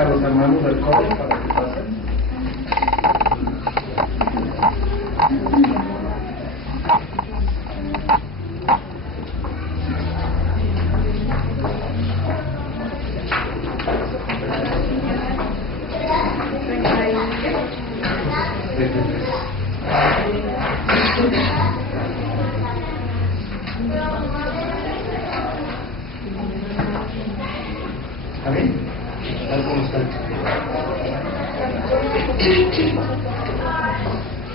A los hermanos del coro para que pasen. ¿Amén? ¿Cómo están?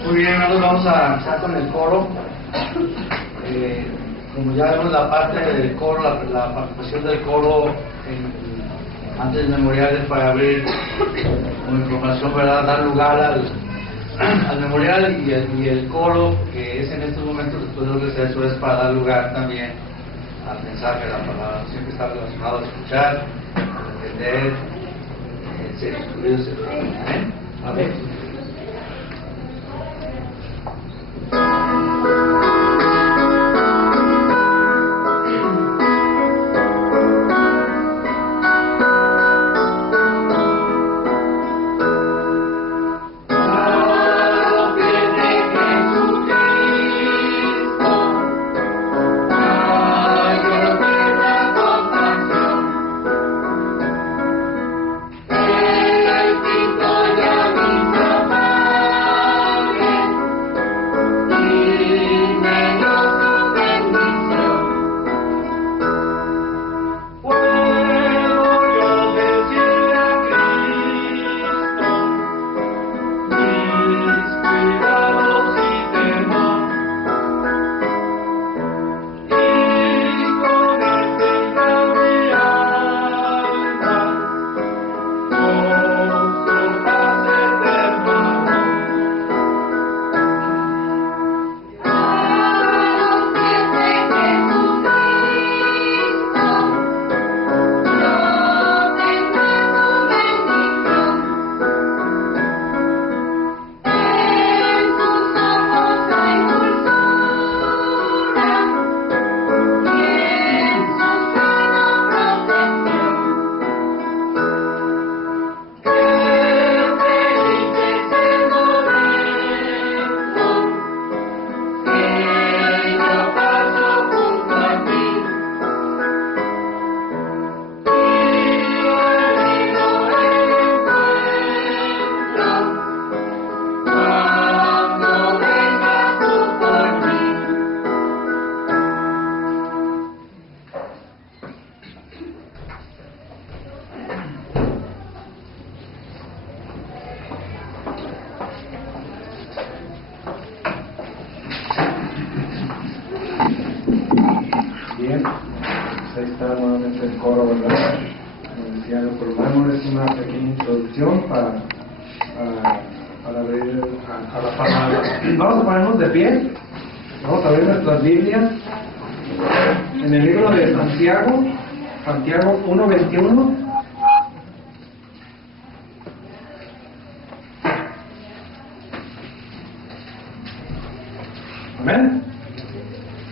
Muy bien, hermanos, vamos a empezar con el coro. Como ya vemos la parte del coro, la participación del coro antes del memorial es para abrir como información, ¿verdad? Dar lugar al memorial y el coro, que es en estos momentos después del receso, es para dar lugar también al mensaje de la palabra. Siempre está relacionado a escuchar, a entender, ser instruidos. Amén. Amén. Bien, pues ahí está nuevamente el coro, ¿verdad? Como decía nuestro hermano, es una pequeña introducción para abrir a la palabra. Vamos a ponernos de pie, vamos a abrir nuestras Biblias en el libro de Santiago 1:21. Amén.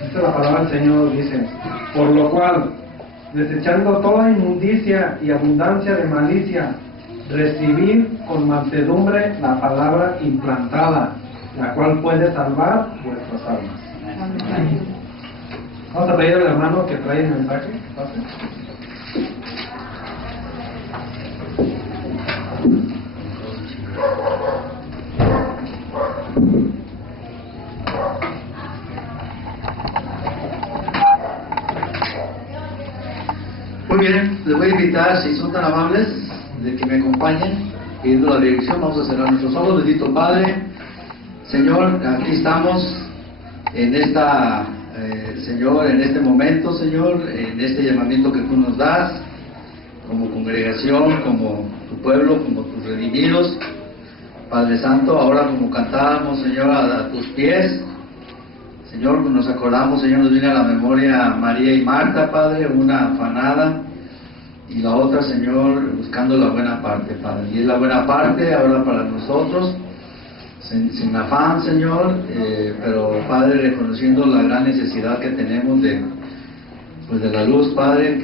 Esta es la palabra del Señor, dice: por lo cual, desechando toda inmundicia y abundancia de malicia, recibid con mansedumbre la palabra implantada, la cual puede salvar vuestras almas. Amén. Vamos a pedir al hermano que trae el mensaje. Muy bien, les voy a invitar, si son tan amables, de que me acompañen pidiendo la dirección. Vamos a cerrar nuestros ojos. Bendito Padre, Señor, aquí estamos en esta, Señor, en este momento, Señor, en este llamamiento que tú nos das, como congregación, como tu pueblo, como tus redimidos. Padre Santo, ahora como cantábamos, Señor, a tus pies, Señor, nos acordamos, Señor, nos viene a la memoria María y Marta, Padre, una afanada y la otra, Señor, buscando la buena parte, Padre. Y es la buena parte ahora para nosotros, sin afán, Señor, pero, Padre, reconociendo la gran necesidad que tenemos de la luz, Padre,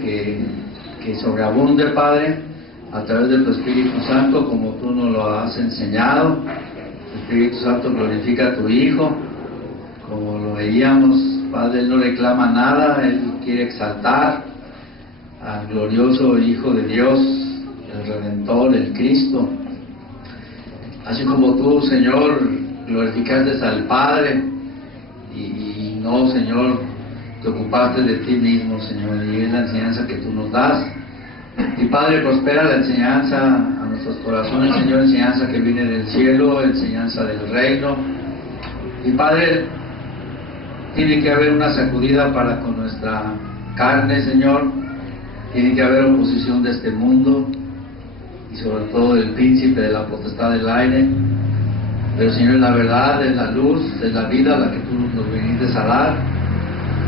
que sobreabunde, Padre, a través de tu Espíritu Santo, como tú nos lo has enseñado. El Espíritu Santo glorifica a tu Hijo, como lo veíamos, Padre. Él no reclama nada, Él quiere exaltar al glorioso Hijo de Dios, el Redentor, el Cristo. Así como tú, Señor, glorificaste al Padre y no, Señor, te ocupaste de ti mismo, Señor, y es la enseñanza que tú nos das. Y Padre, prospera la enseñanza a nuestros corazones, Señor, enseñanza que viene del cielo, enseñanza del reino. Y Padre, tiene que haber una sacudida para con nuestra carne, Señor. Tiene que haber oposición de este mundo y sobre todo del príncipe de la potestad del aire. Pero, Señor, la verdad es la luz, es la vida, la que tú nos viniste a dar.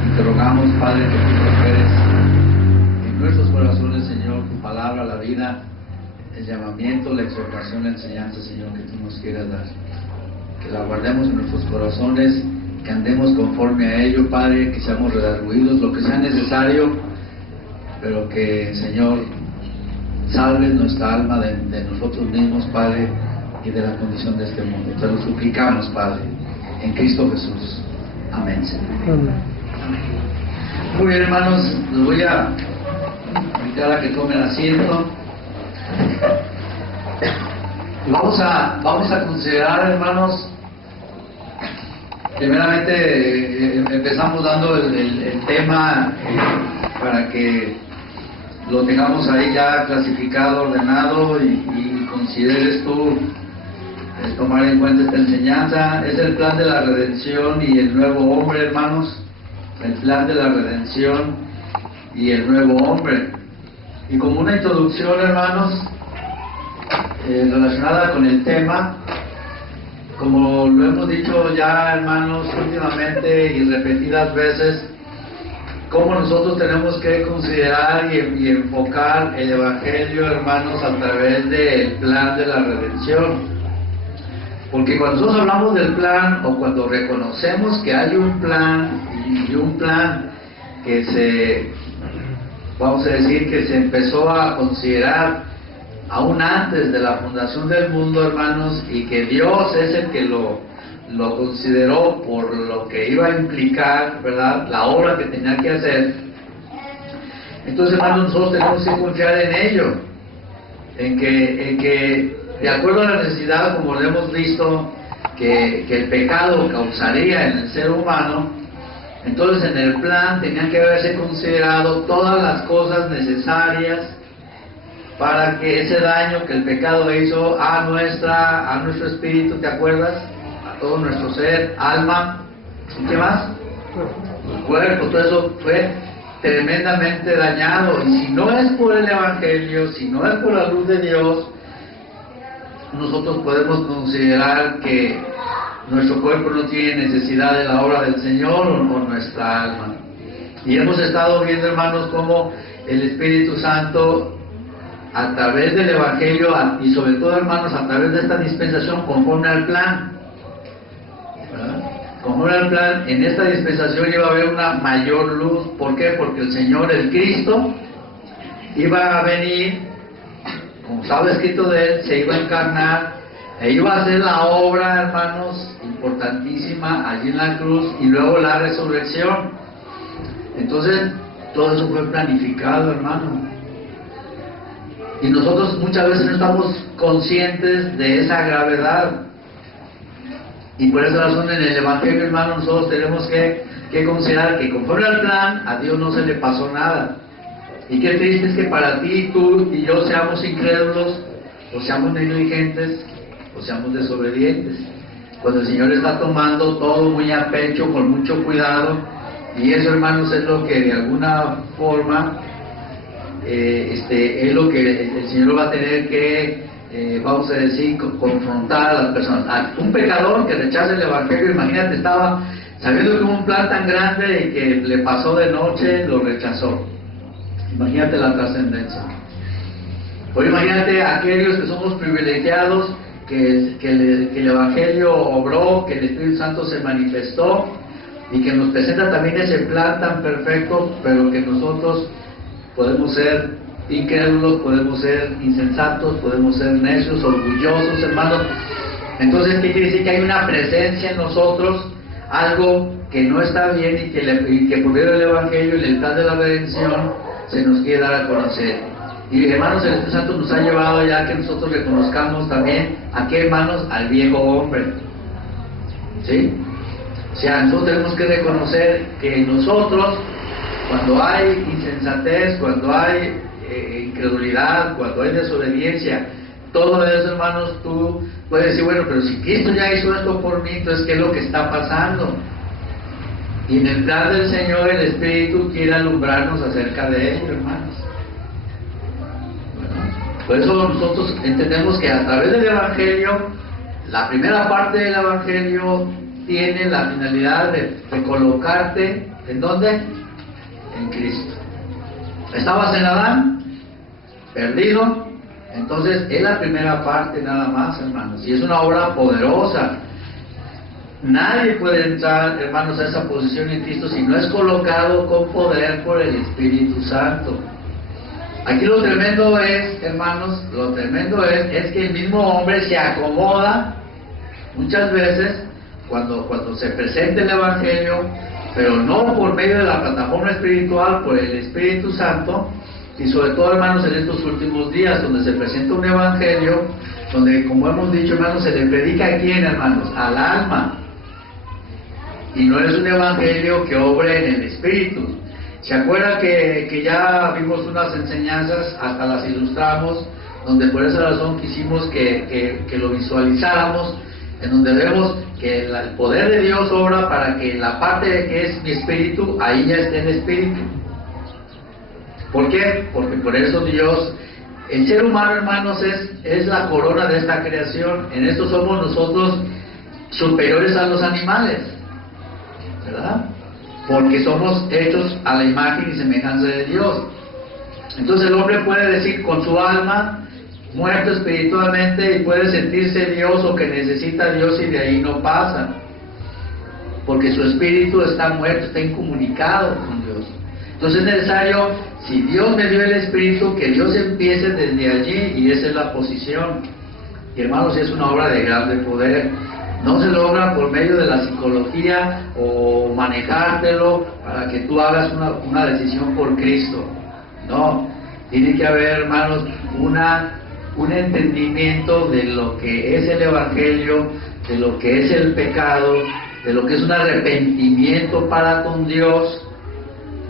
Y te rogamos, Padre, que tú prosperes en nuestros corazones, Señor, tu palabra, la vida, el llamamiento, la exhortación, la enseñanza, Señor, que tú nos quieras dar. Que la guardemos en nuestros corazones, que andemos conforme a ello, Padre, que seamos redarguidos, lo que sea necesario, pero que, Señor, salves nuestra alma de nosotros mismos, Padre, y de la condición de este mundo. Te lo suplicamos, Padre, en Cristo Jesús. Amén, Señor. Amén. Muy bien, hermanos, los voy a invitar a que tomen asiento. Vamos a considerar, hermanos, primeramente empezamos dando el tema para que lo tengamos ahí ya clasificado, ordenado, y consideres tú tomar en cuenta esta enseñanza. Es el plan de la redención y el nuevo hombre, hermanos. El plan de la redención y el nuevo hombre. Y como una introducción, hermanos, relacionada con el tema, como lo hemos dicho ya, hermanos, últimamente y repetidas veces, cómo nosotros tenemos que considerar y enfocar el Evangelio, hermanos, a través del plan de la redención. Porque cuando nosotros hablamos del plan, o cuando reconocemos que hay un plan, y un plan que vamos a decir, que se empezó a considerar aún antes de la fundación del mundo, hermanos, y que Dios es el que lo consideró por lo que iba a implicar, ¿verdad?, la obra que tenía que hacer. Entonces, hermanos, nosotros tenemos que confiar en ello, en que de acuerdo a la necesidad, como lo hemos visto, que el pecado causaría en el ser humano, entonces en el plan tenían que haberse considerado todas las cosas necesarias para que ese daño que el pecado hizo a nuestro espíritu, ¿te acuerdas?, a todo nuestro ser, alma, ¿y qué más?, el cuerpo, todo eso fue tremendamente dañado. Y si no es por el Evangelio, si no es por la luz de Dios, nosotros podemos considerar que nuestro cuerpo no tiene necesidad de la obra del Señor, o nuestra alma. Y hemos estado viendo, hermanos, cómo el Espíritu Santo, a través del Evangelio, y sobre todo, hermanos, a través de esta dispensación, conforme al plan, ¿verdad?, conforme al plan, en esta dispensación iba a haber una mayor luz. ¿Por qué? Porque el Señor, el Cristo, iba a venir, como estaba escrito de Él, se iba a encarnar, e iba a hacer la obra, hermanos, importantísima allí en la cruz, y luego la resurrección. Entonces, todo eso fue planificado, hermano. Y nosotros muchas veces no estamos conscientes de esa gravedad. Y por esa razón, en el Evangelio, hermano, nosotros tenemos que considerar que conforme al plan, a Dios no se le pasó nada. Y qué triste es que para ti, tú y yo seamos incrédulos, o seamos negligentes, o seamos desobedientes, cuando el Señor está tomando todo muy a pecho, con mucho cuidado. Y eso, hermanos, es lo que de alguna forma es lo que el Señor va a tener que vamos a decir, confrontar a las personas. A un pecador que rechaza el Evangelio, imagínate, estaba sabiendo que hubo un plan tan grande y que le pasó de noche, lo rechazó. Imagínate la trascendencia. Pues imagínate a aquellos que somos privilegiados, que el Evangelio obró, que el Espíritu Santo se manifestó y que nos presenta también ese plan tan perfecto, pero que nosotros podemos ser incrédulos, podemos ser insensatos, podemos ser necios, orgullosos, hermanos. Entonces, ¿qué quiere decir? Que hay una presencia en nosotros, algo que no está bien y que por medio del Evangelio y el plan de la redención se nos quiere dar a conocer. Y hermanos, el Espíritu Santo nos ha llevado ya que nosotros reconozcamos también a qué, hermanos, al viejo hombre. ¿Sí? O sea, nosotros tenemos que reconocer que nosotros, cuando hay insensatez, cuando hay incredulidad, cuando hay desobediencia, todo eso, hermanos, tú puedes decir, bueno, pero si Cristo ya hizo esto por mí, entonces, ¿qué es lo que está pasando? Y en el plan del Señor, el Espíritu quiere alumbrarnos acerca de ello, hermanos. Bueno, por eso nosotros entendemos que a través del Evangelio, la primera parte del Evangelio tiene la finalidad de colocarte, ¿en dónde? En Cristo. Estabas en Adán, perdido. Entonces es la primera parte nada más, hermanos, y es una obra poderosa. Nadie puede entrar, hermanos, a esa posición en Cristo si no es colocado con poder por el Espíritu Santo. Aquí lo tremendo es, hermanos, lo tremendo es que el mismo hombre se acomoda muchas veces cuando se presenta el Evangelio, pero no por medio de la plataforma espiritual, por el Espíritu Santo. Y sobre todo, hermanos, en estos últimos días, donde se presenta un evangelio, donde, como hemos dicho, hermanos, se le predica a quién, hermanos, al alma. Y no es un evangelio que obre en el espíritu. ¿Se acuerdan que ya vimos unas enseñanzas, hasta las ilustramos, donde por esa razón quisimos que lo visualizáramos, en donde vemos que el poder de Dios obra para que la parte de que es mi espíritu, ahí ya esté el espíritu? ¿Por qué? Porque por eso Dios, el ser humano, hermanos, es la corona de esta creación. En esto somos nosotros superiores a los animales, ¿verdad? Porque somos hechos a la imagen y semejanza de Dios. Entonces el hombre puede decir con su alma, muerto espiritualmente, y puede sentirse Dios o que necesita a Dios, y de ahí no pasa. Porque su espíritu está muerto, está incomunicado con Dios. Entonces es necesario, si Dios me dio el Espíritu, que Dios empiece desde allí, y esa es la posición. Y hermanos, es una obra de grande poder. No se logra por medio de la psicología o manejártelo para que tú hagas una decisión por Cristo. No, tiene que haber, hermanos, un entendimiento de lo que es el Evangelio, de lo que es el pecado, de lo que es un arrepentimiento para con Dios.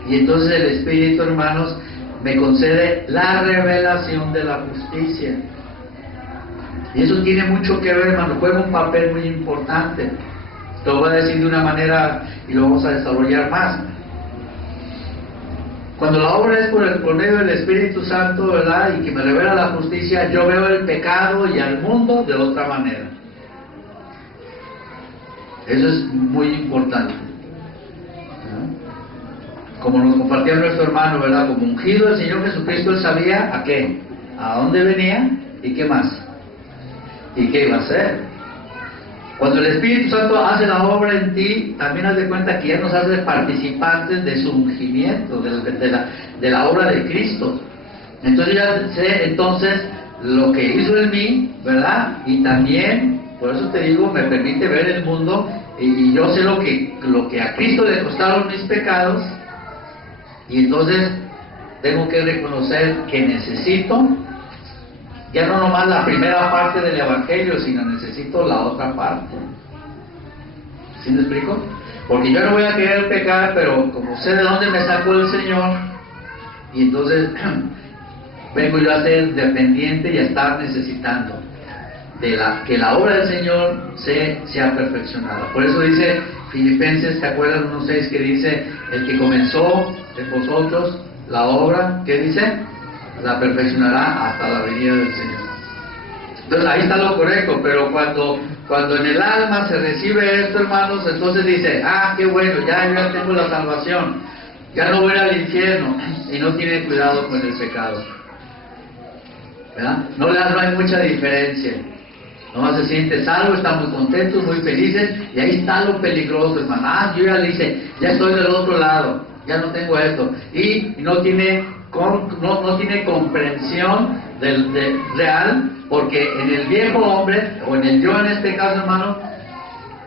Y entonces el Espíritu, hermanos, me concede la revelación de la justicia. Y eso tiene mucho que ver, hermano, juega un papel muy importante. Lo voy a decir de una manera y lo vamos a desarrollar más. Cuando la obra es por medio del Espíritu Santo, ¿verdad? Y que me revela la justicia, yo veo el pecado y al mundo de otra manera. Eso es muy importante. Como nos compartía nuestro hermano, ¿verdad? Como ungido del Señor Jesucristo, él sabía a qué, a dónde venía y qué más, y qué iba a hacer. Cuando el Espíritu Santo hace la obra en ti, también haz de cuenta que ya nos hace participantes de su ungimiento, de la obra de Cristo. Entonces ya sé lo que hizo en mí, ¿verdad? Y también, por eso te digo, me permite ver el mundo, y yo sé lo que a Cristo le costaron mis pecados. Y entonces tengo que reconocer que necesito, ya no nomás la primera parte del Evangelio, sino necesito la otra parte. ¿Sí me explico? Porque yo no voy a querer pecar, pero como sé de dónde me sacó el Señor, y entonces vengo yo a ser dependiente y a estar necesitando de que la obra del Señor sea perfeccionada. Por eso dice Filipenses, ¿te acuerdas? 1:6, que dice, el que comenzó en vosotros la obra, ¿qué dice? La perfeccionará hasta la venida del Señor. Entonces ahí está lo correcto, pero cuando en el alma se recibe esto, hermanos, entonces dice, qué bueno, ya tengo la salvación, ya no voy al infierno, y no tiene cuidado con el pecado, ¿verdad? No hay mucha diferencia. Nomás se siente salvo, está muy contentos, muy felices, y ahí está lo peligroso, hermano. Yo ya le hice, ya estoy del otro lado. ya no tengo esto, y no tiene comprensión real, porque en el viejo hombre, o en el yo en este caso, hermano,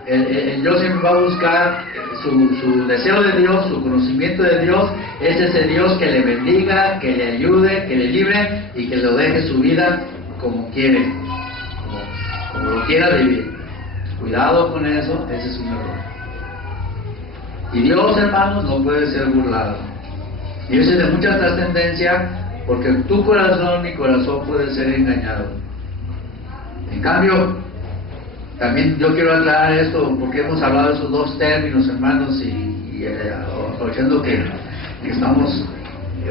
el yo siempre va a buscar su deseo de Dios, su conocimiento de Dios, es ese Dios que le bendiga, que le ayude, que le libre y que lo deje su vida como quiere, como lo quiera vivir. Cuidado con eso, ese es un error. Y Dios, hermanos, no puede ser burlado. Y eso es de mucha trascendencia, porque tu corazón, mi corazón, puede ser engañado. En cambio, también yo quiero aclarar esto, porque hemos hablado de esos dos términos, hermanos, y aprovechando que estamos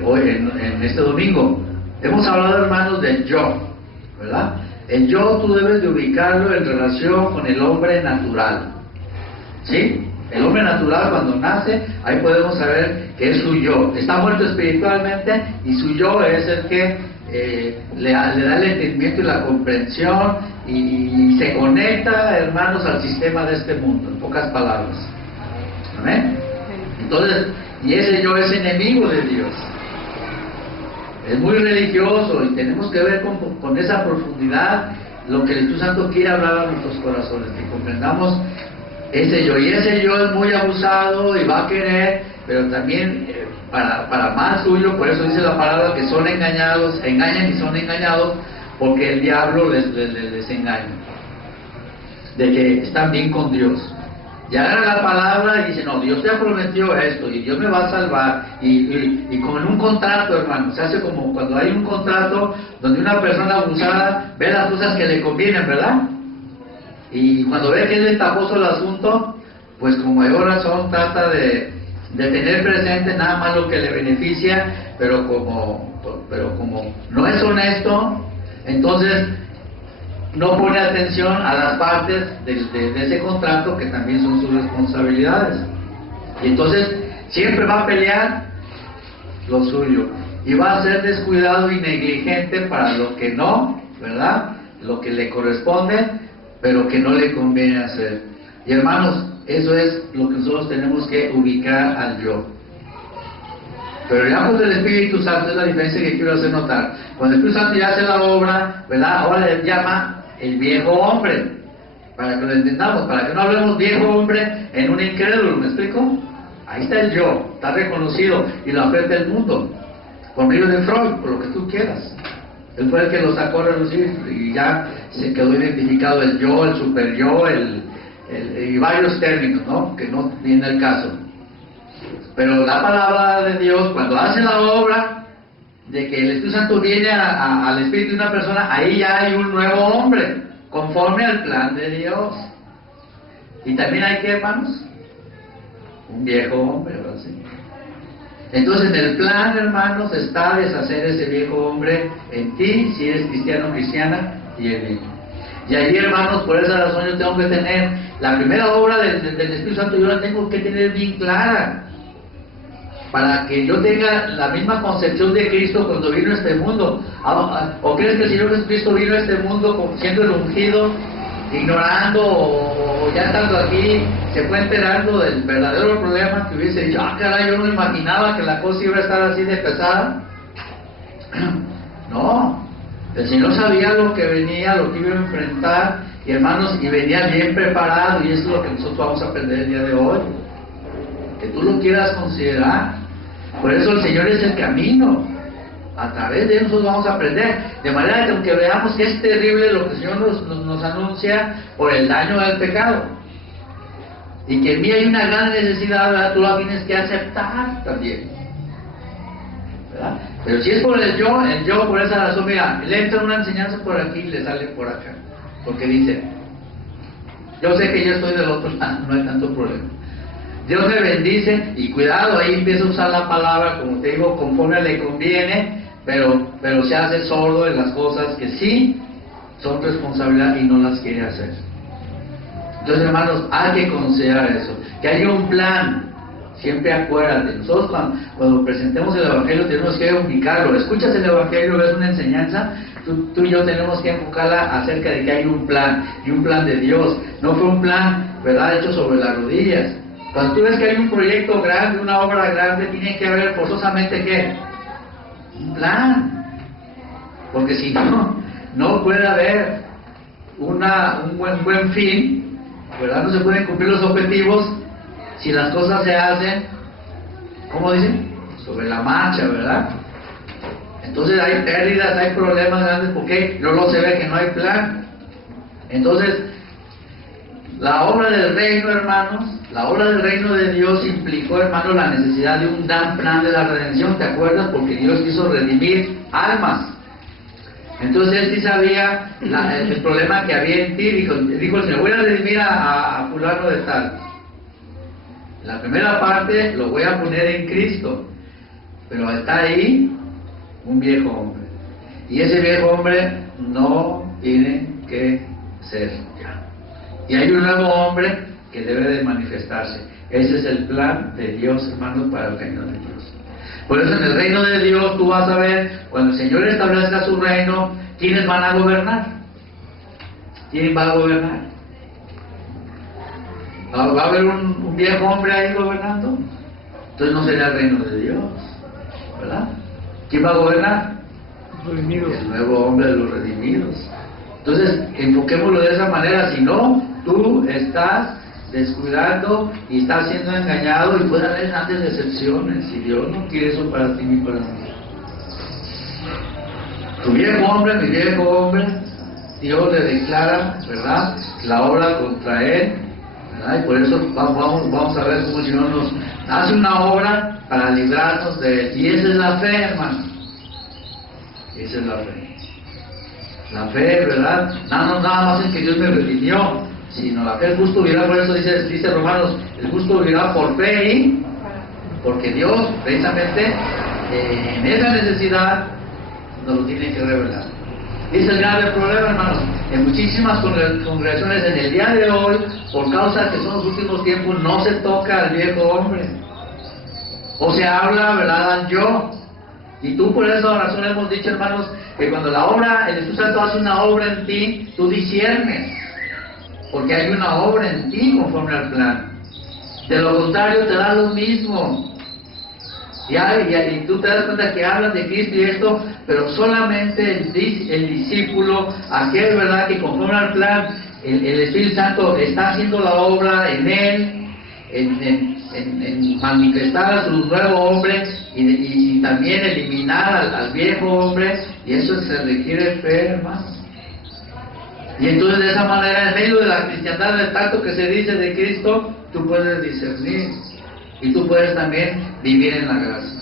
hoy en este domingo, hemos hablado, hermanos, del yo, ¿verdad? El yo tú debes de ubicarlo en relación con el hombre natural, ¿sí? El hombre natural cuando nace, ahí podemos saber que es su yo, está muerto espiritualmente, y su yo es el que le da el entendimiento y la comprensión, y se conecta, hermanos, al sistema de este mundo, en pocas palabras. ¿Amén? Entonces, y ese yo es enemigo de Dios, es muy religioso, y tenemos que ver con esa profundidad lo que el Espíritu Santo quiere hablar a nuestros corazones, que comprendamos ese yo. Y ese yo es muy abusado y va a querer, pero también para mal suyo. Por eso dice la palabra que son engañados, engañan y son engañados, porque el diablo les engaña de que están bien con Dios. Y agarra la palabra y dice, no, Dios te prometió esto y Dios me va a salvar, y como en un contrato, hermano, se hace como cuando hay un contrato donde una persona abusada ve las cosas que le convienen, ¿verdad? Y cuando ve que es ventajoso el asunto, pues con mayor razón trata de tener presente nada más lo que le beneficia, pero como no es honesto, entonces no pone atención a las partes de ese contrato que también son sus responsabilidades. Y entonces siempre va a pelear lo suyo, y va a ser descuidado y negligente para lo que no, ¿verdad? Lo que le corresponde, pero que no le conviene hacer. Y hermanos, eso es lo que nosotros tenemos que ubicar al yo. Pero ya con el Espíritu Santo es la diferencia que quiero hacer notar. Cuando el Espíritu Santo ya hace la obra, ¿verdad? Ahora le llama el viejo hombre, para que lo entendamos, para que no hablemos viejo hombre en un incrédulo, ¿me explico? Ahí está el yo, está reconocido, y lo afecta el mundo, por medio de Freud, por lo que tú quieras. Él fue el que lo sacó a relucir, y ya se quedó identificado el yo, el super yo, y varios términos, ¿no? Que no viene el caso. Pero la palabra de Dios, cuando hace la obra de que el Espíritu Santo viene al espíritu de una persona, ahí ya hay un nuevo hombre, conforme al plan de Dios. Y también hay que, hermanos, un viejo hombre, ¿verdad? Sí. Entonces, en el plan, hermanos, está deshacer ese viejo hombre en ti, si eres cristiano o cristiana, y en mí. Y allí, hermanos, por esa razón yo tengo que tener la primera obra del Espíritu Santo, yo la tengo que tener bien clara, para que yo tenga la misma concepción de Cristo cuando vino a este mundo. ¿O crees que el Señor Jesucristo vino a este mundo siendo el ungido, ignorando, o ya estando aquí se fue enterando del verdadero problema, que hubiese dicho, caray, yo no me imaginaba que la cosa iba a estar así de pesada? No, el Señor sabía lo que venía, lo que iba a enfrentar, y hermanos, y venía bien preparado, y eso es lo que nosotros vamos a aprender el día de hoy, que tú lo quieras considerar. Por eso el Señor es el camino, a través de él nosotros vamos a aprender, de manera que aunque veamos que es terrible lo que el Señor nos anuncia por el daño del pecado, y que en mí hay una gran necesidad, ¿verdad? Tú la tienes que aceptar también, ¿verdad? Pero si es por el yo por esa razón, mira, le entra una enseñanza por aquí y le sale por acá, porque dice, yo sé que yo estoy del otro lado, no hay tanto problema. Dios me bendice, y cuidado, ahí empieza a usar la palabra, como te digo, conforme le conviene, pero se hace sordo en las cosas que sí son responsabilidad y no las quiere hacer. Entonces, hermanos, hay que considerar eso, que haya un plan. Siempre acuérdate, nosotros cuando presentemos el Evangelio tenemos que ubicarlo. Escuchas el Evangelio, ves una enseñanza, tú y yo tenemos que enfocarla acerca de que hay un plan, y un plan de Dios. No fue un plan, ¿verdad?, hecho sobre las rodillas. Cuando tú ves que hay un proyecto grande, una obra grande, tiene que haber forzosamente ¿qué? Un plan. Porque si no, no puede haber un buen fin, ¿verdad? No se pueden cumplir los objetivos si las cosas se hacen, ¿cómo dicen? Sobre la marcha, ¿verdad? Entonces hay pérdidas, hay problemas grandes porque luego se ve que no hay plan. Entonces, la obra del reino, hermanos, la obra del reino de Dios implicó, hermanos, la necesidad de un gran plan de la redención, ¿te acuerdas? Porque Dios quiso redimir almas. Entonces él sí sabía el problema que había en ti. Dijo el Señor, voy a redimir a fulano de tal. La primera parte lo voy a poner en Cristo, pero está ahí un viejo hombre. Y ese viejo hombre no tiene que ser ya. Y hay un nuevo hombre que debe de manifestarse. Ese es el plan de Dios, hermanos, para el reino de Dios. Por eso en el reino de Dios tú vas a ver, cuando el Señor establezca su reino, ¿quiénes van a gobernar? ¿Quién va a gobernar? ¿Va a haber un viejo hombre ahí gobernando? Entonces no sería el reino de Dios, ¿verdad? ¿Quién va a gobernar? Redimidos. El nuevo hombre de los redimidos. Entonces, enfoquémoslo de esa manera, si no, tú estás descuidando y estás siendo engañado y puede haber grandes decepciones y Dios no quiere eso para ti ni para mí. Tu viejo hombre, mi viejo hombre, Dios le declara, ¿verdad?, la obra contra él, ¿verdad? Y por eso vamos a ver cómo el Señor nos hace una obra para librarnos de él. Y esa es la fe, hermano. Esa es la fe. La fe, ¿verdad? Nada más en que Dios me redimió, sino la fe. El justo vivirá, por eso dice Romanos, el justo vivirá por fe, y porque Dios, precisamente, en esa necesidad, nos lo tiene que revelar. Ese es el grave problema, hermanos. En muchísimas congregaciones en el día de hoy, por causa que son los últimos tiempos, no se toca al viejo hombre. O se habla, ¿verdad?, al yo. Y tú por esa razón hemos dicho, hermanos, que cuando el Espíritu Santo hace una obra en ti, tú disciernes. Porque hay una obra en ti conforme al plan. De lo contrario, te da lo mismo. Y tú te das cuenta que hablas de Cristo y esto, pero solamente el discípulo, aquel, ¿verdad?, que conforme al plan, el Espíritu Santo está haciendo la obra en él, en manifestar a su nuevo hombre y también eliminar al viejo hombre, y eso se requiere fe, hermano. Y entonces de esa manera, en medio de la cristiandad, del tanto que se dice de Cristo, tú puedes discernir y tú puedes también vivir en la gracia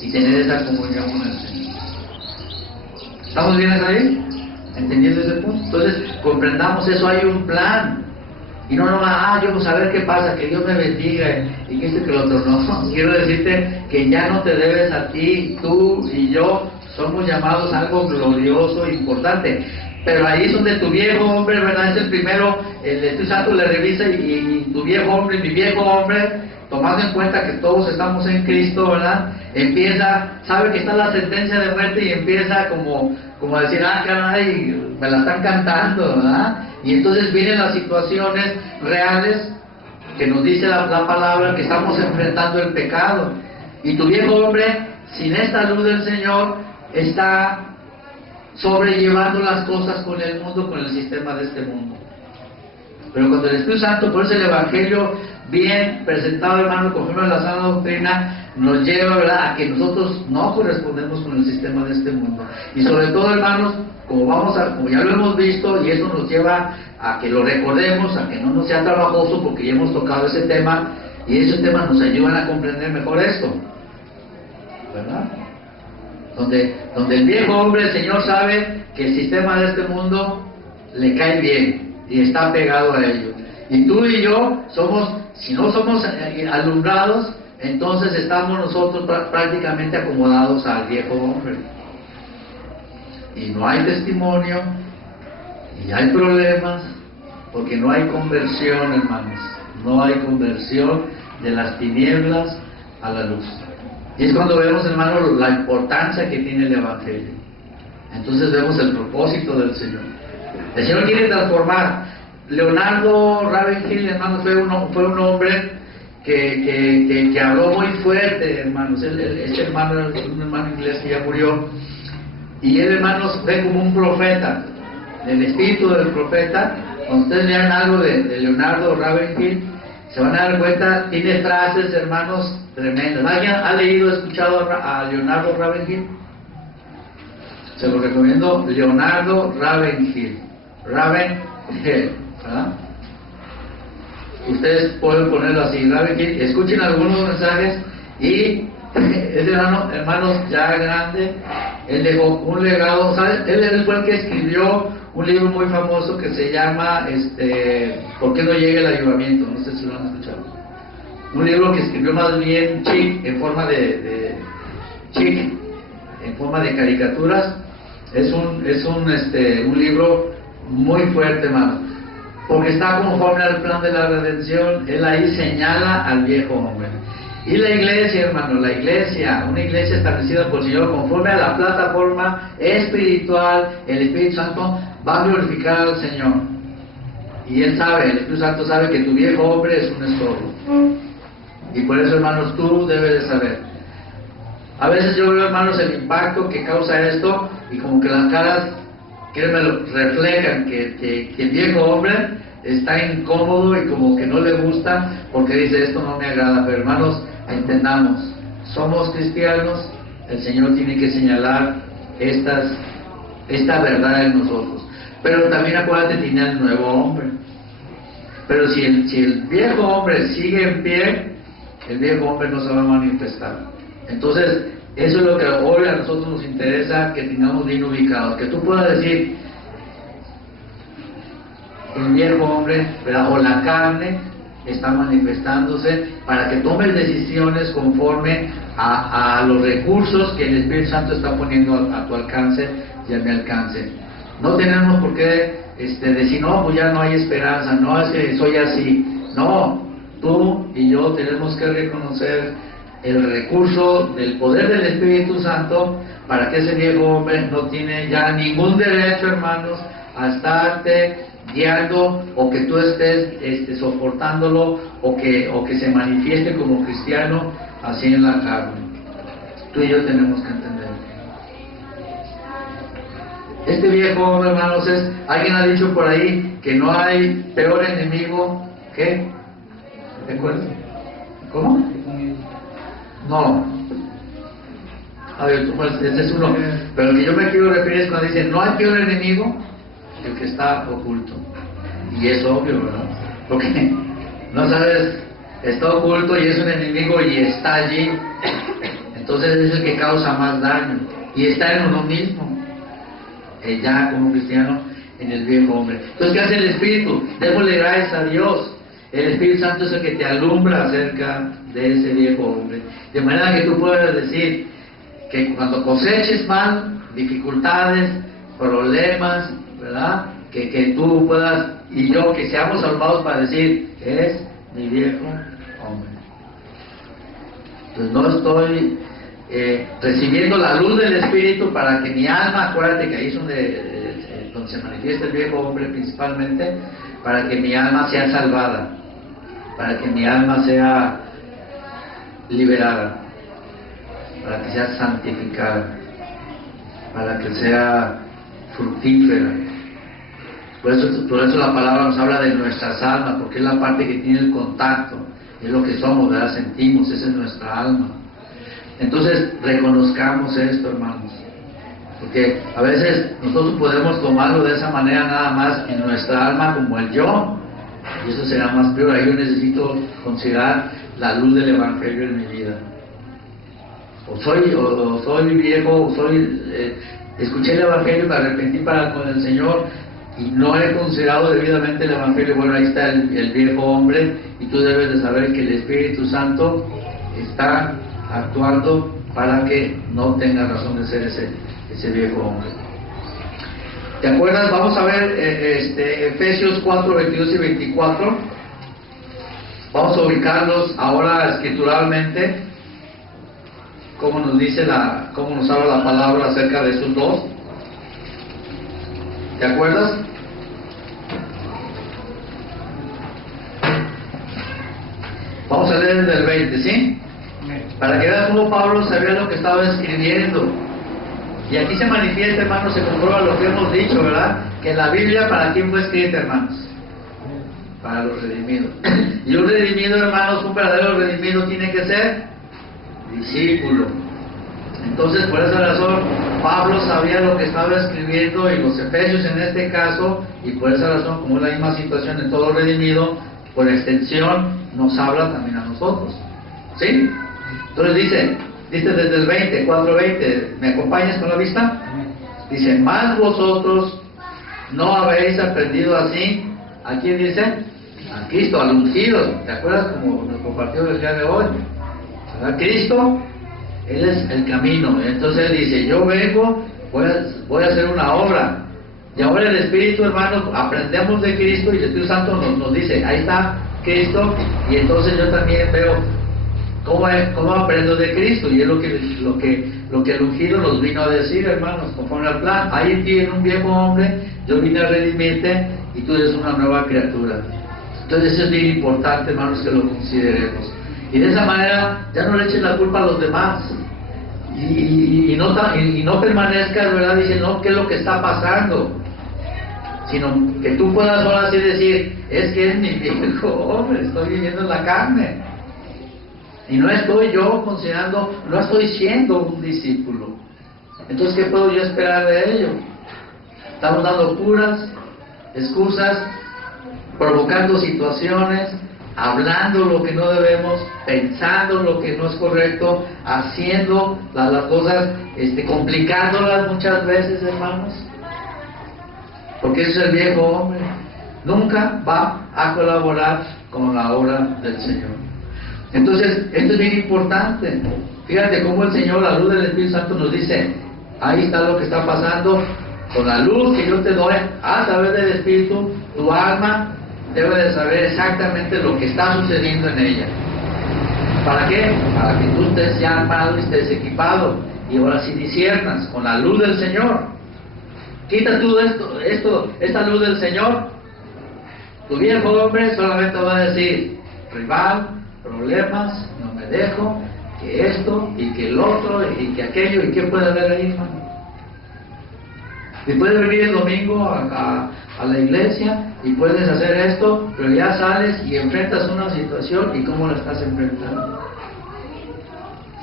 y tener esa comunión con el Señor. ¿Estamos bien ahí? ¿Entendiendo ese punto? Entonces comprendamos eso, hay un plan. Y no yo pues a ver qué pasa, que Dios me bendiga y que esto y que lo otro. No, quiero decirte que ya no te debes a ti, tú y yo somos llamados a algo glorioso e importante. Pero ahí es donde tu viejo hombre, ¿verdad?, es el primero, el Espíritu Santo le revisa y tu viejo hombre, mi viejo hombre, tomando en cuenta que todos estamos en Cristo, ¿verdad?, sabe que está la sentencia de muerte y empieza como a decir, caray, me la están cantando, ¿verdad? Y entonces vienen las situaciones reales que nos dice la palabra, que estamos enfrentando el pecado. Y tu viejo hombre, sin esta luz del Señor, está sobrellevando las cosas con el mundo, con el sistema de este mundo. Pero cuando el Espíritu Santo, por eso el Evangelio bien presentado, hermano, conforme a la sana doctrina, nos lleva, ¿verdad?, a que nosotros no correspondemos con el sistema de este mundo. Y sobre todo, hermanos, como ya lo hemos visto, y eso nos lleva a que lo recordemos, a que no nos sea trabajoso, porque ya hemos tocado ese tema, y esos temas nos ayudan a comprender mejor esto, ¿verdad? Donde el viejo hombre, el Señor sabe que el sistema de este mundo le cae bien y está pegado a ello. Y tú y yo si no somos alumbrados, entonces estamos nosotros prácticamente acomodados al viejo hombre. Y no hay testimonio, y hay problemas, porque no hay conversión, hermanos. No hay conversión de las tinieblas a la luz. Y es cuando vemos, hermanos, la importancia que tiene el Evangelio. Entonces vemos el propósito del Señor. El Señor quiere transformar Leonardo Ravenhill, hermanos, fue un hombre que habló muy fuerte, hermanos. Este hermano es un hermano inglés que ya murió, y él, hermanos, ve como un profeta, el espíritu del profeta. Cuando ustedes lean algo de Leonardo Ravenhill, se van a dar cuenta, tiene frases, hermanos, tremendas. ¿Alguien ha leído, escuchado a Leonardo Ravenhill? Se lo recomiendo, Leonardo Ravenhill. Ravenhill, ¿verdad? Ustedes pueden ponerlo así, Ravenhill. Escuchen algunos mensajes. Y ese hermanos ya grande, él dejó un legado. ¿Sabes? Él fue el que escribió un libro muy famoso que se llama ¿Por qué no llega el avivamiento? No sé si lo han escuchado. Un libro que escribió más bien Chick, en forma de Chick, en forma de caricaturas. Es un libro muy fuerte, hermano, porque está conforme al plan de la redención. Él ahí señala al viejo hombre. Y la iglesia, hermano, la iglesia, una iglesia establecida por el Señor conforme a la plataforma espiritual, el Espíritu Santo va a glorificar al Señor. Y Él sabe, el Espíritu Santo sabe que tu viejo hombre es un estorbo. Y por eso, hermanos, tú debes de saber. A veces yo veo, hermanos, el impacto que causa esto, y como que las caras, créanme, reflejan que el viejo hombre está incómodo y como que no le gusta, porque dice, esto no me agrada. Pero, hermanos, entendamos, somos cristianos, el Señor tiene que señalar esta verdad en nosotros. Pero también acuérdate, tiene el nuevo hombre. Pero si el viejo hombre sigue en pie, el viejo hombre no se va a manifestar. Entonces, eso es lo que hoy a nosotros nos interesa que tengamos bien ubicados, que tú puedas decir, el viejo hombre, ¿verdad?, o la carne está manifestándose, para que tomes decisiones conforme a los recursos que el Espíritu Santo está poniendo a tu alcance y a mi alcance. No tenemos por qué decir, no, pues ya no hay esperanza, no, es que soy así. No, tú y yo tenemos que reconocer el recurso del poder del Espíritu Santo, para que ese viejo hombre no tiene ya ningún derecho, hermanos, a estarte guiando, o que tú estés soportándolo, o que se manifieste como cristiano así en la carne. Tú y yo tenemos que entender. Este viejo hombre, hermanos, alguien ha dicho por ahí que no hay peor enemigo que... ¿Te acuerdas? ¿Cómo? No. A ver, ese es uno. Pero el que yo me quiero referir es cuando dicen, no hay peor enemigo el que está oculto. Y es obvio, ¿verdad? Porque no sabes, está oculto y es un enemigo y está allí. Entonces es el que causa más daño. Y está en uno mismo. Ya como cristiano, en el viejo hombre. Entonces, ¿qué hace el Espíritu? Démosle gracias a Dios. El Espíritu Santo es el que te alumbra acerca de ese viejo hombre. De manera que tú puedas decir que cuando coseches mal, dificultades, problemas, ¿verdad?, que tú puedas, y yo, que seamos salvados para decir, es mi viejo hombre. Entonces no estoy recibiendo la luz del Espíritu para que mi alma, acuérdate que ahí es donde se manifiesta el viejo hombre principalmente, para que mi alma sea salvada, para que mi alma sea liberada, para que sea santificada, para que sea fructífera. Por eso la palabra nos habla de nuestras almas, porque es la parte que tiene el contacto, es lo que somos, ¿verdad? Sentimos, esa es nuestra alma. Entonces, reconozcamos esto, hermanos, porque a veces nosotros podemos tomarlo de esa manera nada más en nuestra alma como el yo, y eso será más peor. Ahí yo necesito considerar la luz del Evangelio en mi vida. O soy viejo, escuché el Evangelio, me arrepentí con el Señor y no he considerado debidamente el Evangelio. Bueno, ahí está el viejo hombre, y tú debes de saber que el Espíritu Santo está actuando para que no tenga razón de ser ese viejo hombre. ¿Te acuerdas? Vamos a ver Efesios 4, 22 y 24. Vamos a ubicarlos ahora escrituralmente, cómo nos habla la palabra acerca de esos dos. ¿Te acuerdas? 20, ¿sí? Para que veas cómo Pablo sabía lo que estaba escribiendo. Y aquí se manifiesta, hermanos, se comprueba lo que hemos dicho, ¿verdad? Que la Biblia, ¿para quién fue escrita, hermanos? Para los redimidos. Y un redimido, hermanos, un verdadero redimido tiene que ser discípulo. Entonces, por esa razón, Pablo sabía lo que estaba escribiendo, y los efesios en este caso, y por esa razón, como es la misma situación en todo redimido, por extensión, nos habla también a nosotros. ¿Sí? Entonces dice desde el 20, 4:20, ¿me acompañas con la vista? Dice, más vosotros no habéis aprendido así. ¿A quién dice? A Cristo, al ungido. ¿Te acuerdas como nos compartió el día de hoy? ¿Verdad? Cristo, Él es el camino. Entonces Él dice, yo vengo, voy a hacer una obra. Y ahora el Espíritu, hermano, aprendemos de Cristo, y el Espíritu Santo nos dice, ahí está Cristo, y entonces yo también veo cómo aprendo de Cristo, y es lo que el ungido nos vino a decir, hermanos, conforme al plan. Hay en ti, en un viejo hombre, yo vine a redimirte, y tú eres una nueva criatura. Entonces eso es bien importante, hermanos, que lo consideremos. Y de esa manera ya no le echen la culpa a los demás, y no permanezcas, ¿verdad? Dicen, no, ¿qué es lo que está pasando? Sino que tú puedas ahora así decir, es que es mi viejo hombre, estoy viviendo en la carne, y no estoy yo considerando, no estoy siendo un discípulo. Entonces, ¿qué puedo yo esperar de ello? Estamos dando puras excusas, provocando situaciones, hablando lo que no debemos, pensando lo que no es correcto, haciendo las cosas, complicándolas muchas veces, hermanos. Porque ese es el viejo hombre. Nunca va a colaborar con la obra del Señor. Entonces, esto es bien importante. Fíjate cómo el Señor, a la luz del Espíritu Santo, nos dice, ahí está lo que está pasando. Con la luz que yo te doy a través del Espíritu, tu alma debe de saber exactamente lo que está sucediendo en ella. ¿Para qué? Para que tú estés ya armado y estés equipado, y ahora sí disiernas con la luz del Señor. Quita tú esta luz del Señor, tu viejo hombre solamente va a decir, rival, problemas, no me dejo, que esto y que el otro y que aquello. ¿Y qué puede haber ahí, hermano? Y puedes venir el domingo a la iglesia y puedes hacer esto, pero ya sales y enfrentas una situación, y ¿cómo la estás enfrentando?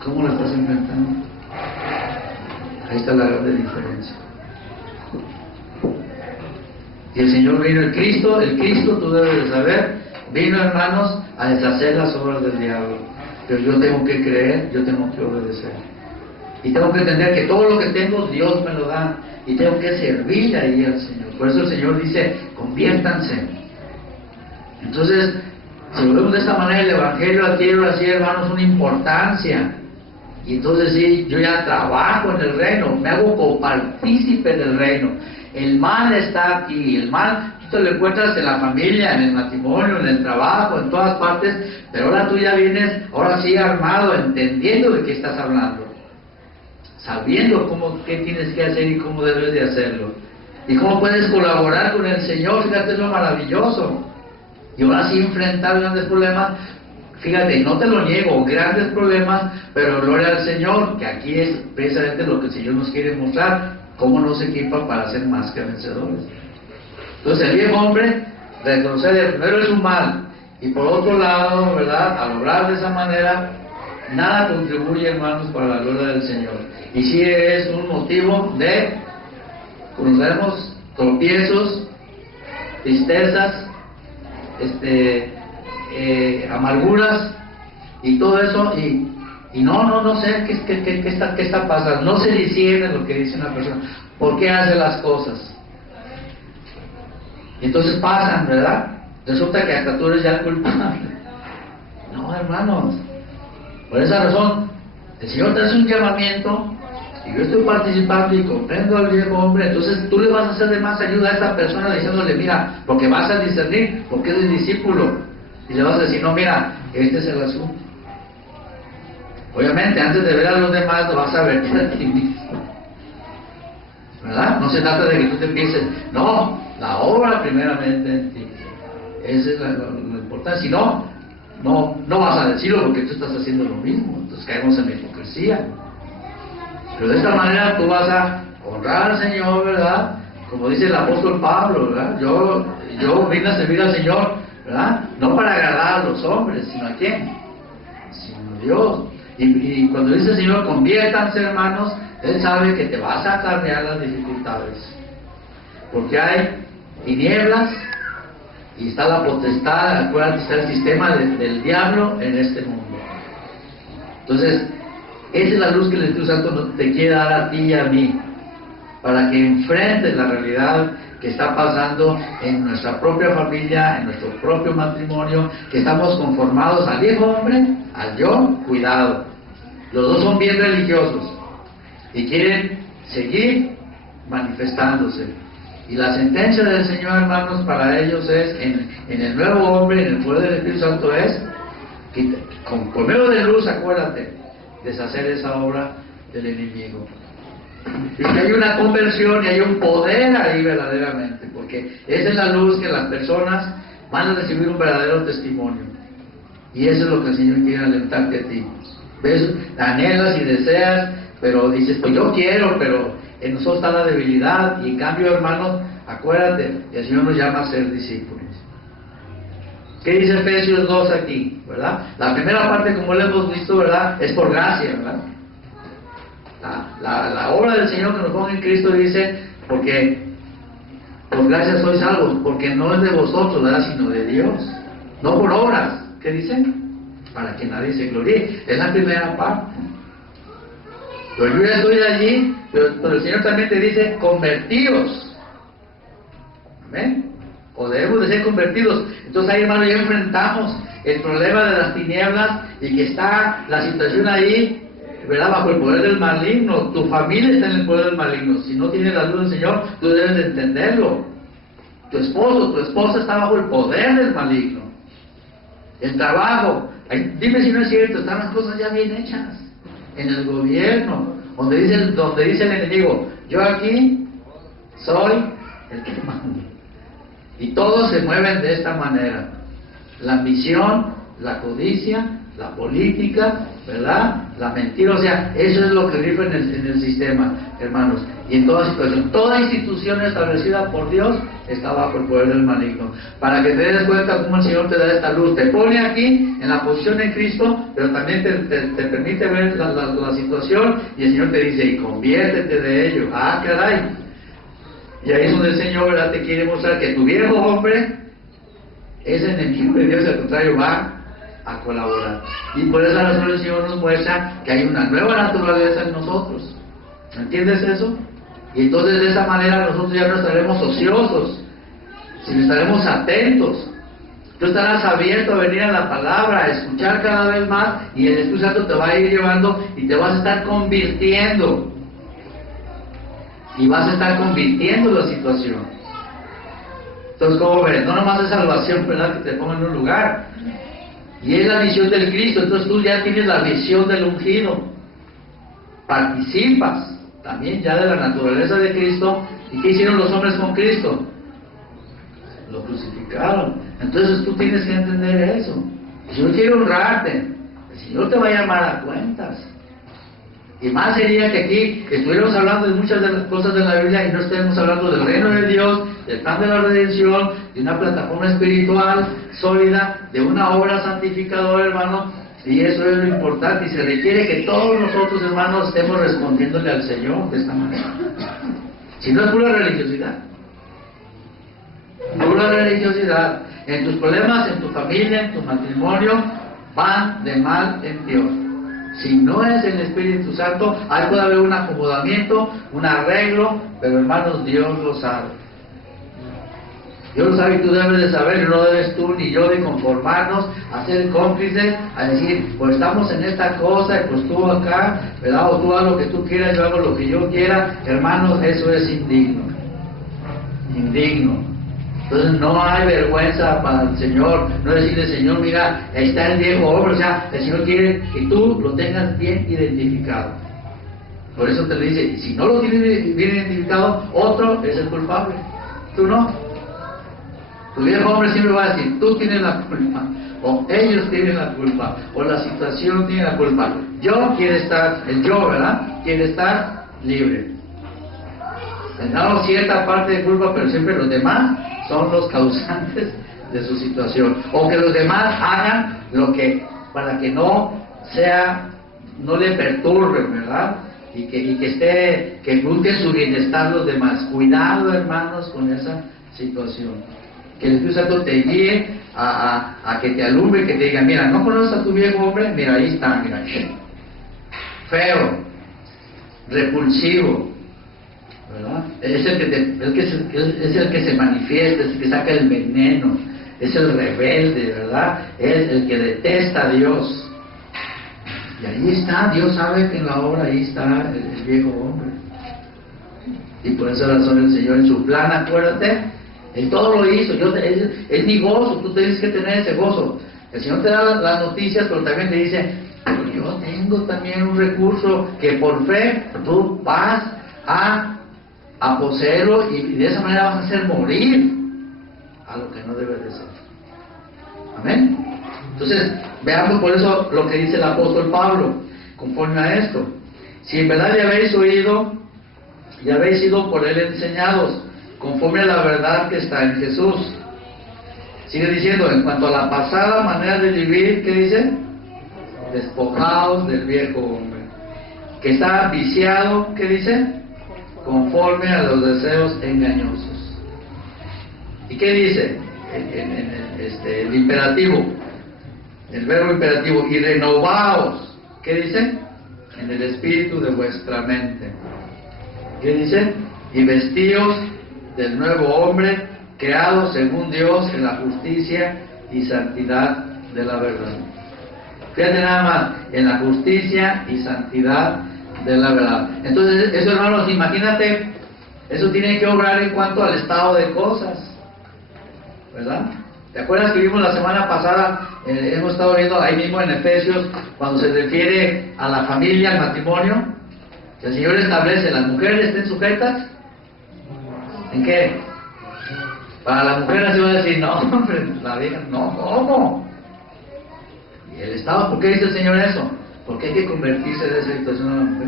¿Cómo la estás enfrentando? Ahí está la gran diferencia. Y el Señor vino, el Cristo, tú debes de saber, vino, hermanos, a deshacer las obras del diablo. Pero yo tengo que creer, yo tengo que obedecer. Y tengo que entender que todo lo que tengo, Dios me lo da. Y tengo que servir ahí al Señor. Por eso el Señor dice, conviértanse. Entonces, si lo vemos de esta manera, el Evangelio adquiere así, hermanos, una importancia. Y entonces sí, yo ya trabajo en el reino, me hago copartícipe del reino. El mal está aquí, el mal tú te lo encuentras en la familia, en el matrimonio, en el trabajo, en todas partes, pero ahora tú ya vienes, ahora sí armado, entendiendo de qué estás hablando, sabiendo qué tienes que hacer y cómo debes de hacerlo, y cómo puedes colaborar con el Señor. Fíjate, es lo maravilloso. Y ahora sí enfrentar grandes problemas. Fíjate, no te lo niego, grandes problemas, pero gloria al Señor, que aquí es precisamente lo que el Señor nos quiere mostrar, cómo nos equipa para ser más que vencedores. Entonces el viejo hombre, reconocer primero es un mal, y por otro lado, ¿verdad?, al obrar de esa manera, nada contribuye, hermanos, para la gloria del Señor. Y sí es un motivo de, como sabemos, tropiezos, tristezas, amarguras y todo eso, y no sé qué está pasando, no se discierne lo que dice una persona, por qué hace las cosas. Y entonces pasan, ¿verdad? Resulta que hasta tú eres ya el culpable. No, hermanos, por esa razón el Señor te hace un llamamiento, y yo estoy participando y comprendo al viejo hombre. Entonces tú le vas a hacer de más ayuda a esta persona, diciéndole, mira, porque vas a discernir, porque es el discípulo, y le vas a decir, no, mira, este es el asunto. Obviamente, antes de ver a los demás, lo vas a ver a ti mismo, ¿verdad? No se trata de que tú te empieces, no, la obra primeramente en ti. Esa es lo importante. Si no, no vas a decirlo porque tú estás haciendo lo mismo, entonces caemos en la hipocresía. Pero de esta manera tú vas a honrar al Señor, ¿verdad? Como dice el apóstol Pablo, ¿verdad? Yo vine a servir al Señor, ¿verdad? No para agradar a los hombres, sino a quién, sino a Dios. Y cuando dice el Señor, conviértanse, hermanos, Él sabe que te vas a acarrear las dificultades. Porque hay tinieblas y está la potestad, acuérdate, está el sistema del diablo en este mundo. Entonces, esa es la luz que el Espíritu Santo te quiere dar a ti y a mí, para que enfrentes la realidad que está pasando en nuestra propia familia, en nuestro propio matrimonio, que estamos conformados al viejo hombre, al yo, cuidado. Los dos son bien religiosos y quieren seguir manifestándose. Y la sentencia del Señor, hermanos, para ellos es, en el nuevo hombre, en el poder del Espíritu Santo, es, que por medio de luz, acuérdate, deshacer esa obra del enemigo. Y que hay una conversión y hay un poder ahí verdaderamente, porque esa es la luz que las personas van a recibir un verdadero testimonio. Y eso es lo que el Señor quiere alentarte a ti. ¿Ves? Anhelas y deseas, pero dices, pues yo quiero, pero en nosotros está la debilidad. Y en cambio, hermanos, acuérdate, el Señor nos llama a ser discípulos. ¿Qué dice Efesios 2 aquí? ¿Verdad? La primera parte, como lo hemos visto, ¿verdad?, es por gracia, ¿verdad? La obra del Señor que nos pone en Cristo dice, porque por gracia sois salvos, porque no es de vosotros, ¿verdad?, sino de Dios, no por obras. ¿Qué dice? Para que nadie se gloríe. Es la primera parte. Pero yo ya estoy allí, pero el Señor también te dice, convertíos. Amén. O debemos de ser convertidos. Entonces ahí, hermano, ya enfrentamos el problema de las tinieblas y que está la situación ahí, ¿verdad?, bajo el poder del maligno. Tu familia está en el poder del maligno. Si no tienes la luz del Señor, tú debes de entenderlo. Tu esposo, tu esposa está bajo el poder del maligno. El trabajo, dime si no es cierto, están las cosas ya bien hechas. En el gobierno, donde dice el enemigo, yo aquí soy el que manda. Y todos se mueven de esta manera. La ambición, la codicia, la política, ¿verdad?, la mentira. O sea, eso es lo que rifa en el sistema, hermanos. Y en toda situación, toda institución establecida por Dios está bajo el poder del maligno. Para que te des cuenta cómo el Señor te da esta luz. Te pone aquí en la posición en Cristo, pero también te permite ver la situación, y el Señor te dice, y conviértete de ello. Ah, caray. Y ahí es donde el Señor, ¿verdad?, te quiere mostrar que tu viejo hombre es enemigo de Dios, al contrario, va a colaborar. Y por esa razón el Señor nos muestra que hay una nueva naturaleza en nosotros. ¿Entiendes eso? Y entonces de esa manera nosotros ya no estaremos ociosos, sino estaremos atentos. Tú estarás abierto a venir a la palabra, a escuchar cada vez más, y el Espíritu Santo te va a ir llevando y te vas a estar convirtiendo. Y vas a estar convirtiendo la situación. Entonces, ¿cómo ves? No nomás es salvación, ¿verdad?, que te ponga en un lugar. Y es la visión del Cristo. Entonces tú ya tienes la visión del ungido. Participas también ya de la naturaleza de Cristo. ¿Y qué hicieron los hombres con Cristo? Lo crucificaron. Entonces tú tienes que entender eso. El Señor quiere honrarte. El Señor te va a llamar a cuentas. Y más sería que aquí estuviéramos hablando de muchas de las cosas de la Biblia y no estemos hablando del reino de Dios, del plan de la redención, de una plataforma espiritual sólida, de una obra santificadora, hermano. Y eso es lo importante, y se requiere que todos nosotros, hermanos, estemos respondiéndole al Señor de esta manera. Si no, es pura religiosidad. Pura religiosidad. En tus problemas, en tu familia, en tu matrimonio, van de mal en peor. Si no es el Espíritu Santo, ahí puede haber un acomodamiento, un arreglo, pero hermanos, Dios lo sabe. Dios lo sabe, y tú debes de saber, y no debes tú ni yo de conformarnos a ser cómplices, a decir, pues estamos en esta cosa, y pues tú acá, ¿verdad?, o tú haz lo que tú quieras, yo hago lo que yo quiera. Hermanos, eso es indigno. Indigno. Entonces no hay vergüenza para el Señor, no decirle, Señor, mira, ahí está el viejo hombre. O sea, el Señor quiere que tú lo tengas bien identificado. Por eso te lo dice, si no lo tienes bien identificado, otro es el culpable, tú no. Tu viejo hombre siempre va a decir, tú tienes la culpa, o ellos tienen la culpa, o la situación tiene la culpa. Yo quiero estar, el yo, ¿verdad? Quiere estar libre. Tendrán cierta parte de culpa, pero siempre los demás son los causantes de su situación. O que los demás hagan lo que, para que no sea, no le perturben, ¿verdad? Y que busquen su bienestar los demás. Cuidado, hermanos, con esa situación. Que el Espíritu Santo te guíe a que te alumbre, que te diga, mira, ¿no conoces a tu viejo hombre? Mira, ahí está, mira, feo, repulsivo, ¿verdad? Es el que se manifiesta, es el que saca el veneno, es el rebelde, ¿verdad? Es el que detesta a Dios. Y ahí está, Dios sabe que en la obra ahí está el viejo hombre. Y por esa razón el Señor en su plan, acuérdate, Él todo lo hizo, es mi gozo, tú tienes que tener ese gozo. El Señor te da las noticias, pero también te dice, yo tengo también un recurso que por fe tú vas a poseerlo y de esa manera vas a hacer morir a lo que no debe de ser. Amén. Entonces, veamos por eso lo que dice el apóstol Pablo, conforme a esto. Si en verdad ya habéis oído y habéis sido por él enseñados, conforme a la verdad que está en Jesús. Sigue diciendo, en cuanto a la pasada manera de vivir, ¿qué dice? Despojaos del viejo hombre, que está viciado, ¿qué dice? Conforme a los deseos engañosos. ¿Y qué dice? El imperativo, el verbo imperativo, y renovaos, ¿qué dice? En el espíritu de vuestra mente. ¿Qué dice? Y vestíos del nuevo hombre, creado según Dios en la justicia y santidad de la verdad. Fíjate nada más, en la justicia y santidad de la verdad. Entonces, eso, hermanos, imagínate, eso tiene que obrar en cuanto al estado de cosas, ¿verdad? ¿Te acuerdas que vimos la semana pasada? Hemos estado viendo ahí mismo en Efesios, cuando se refiere a la familia, al matrimonio, que el Señor establece, las mujeres estén sujetas, ¿en qué? Para la mujer así va a decir, no, hombre, la vieja, no, ¿cómo? Y el Estado, ¿por qué dice el Señor eso? Porque hay que convertirse de esa situación a la mujer.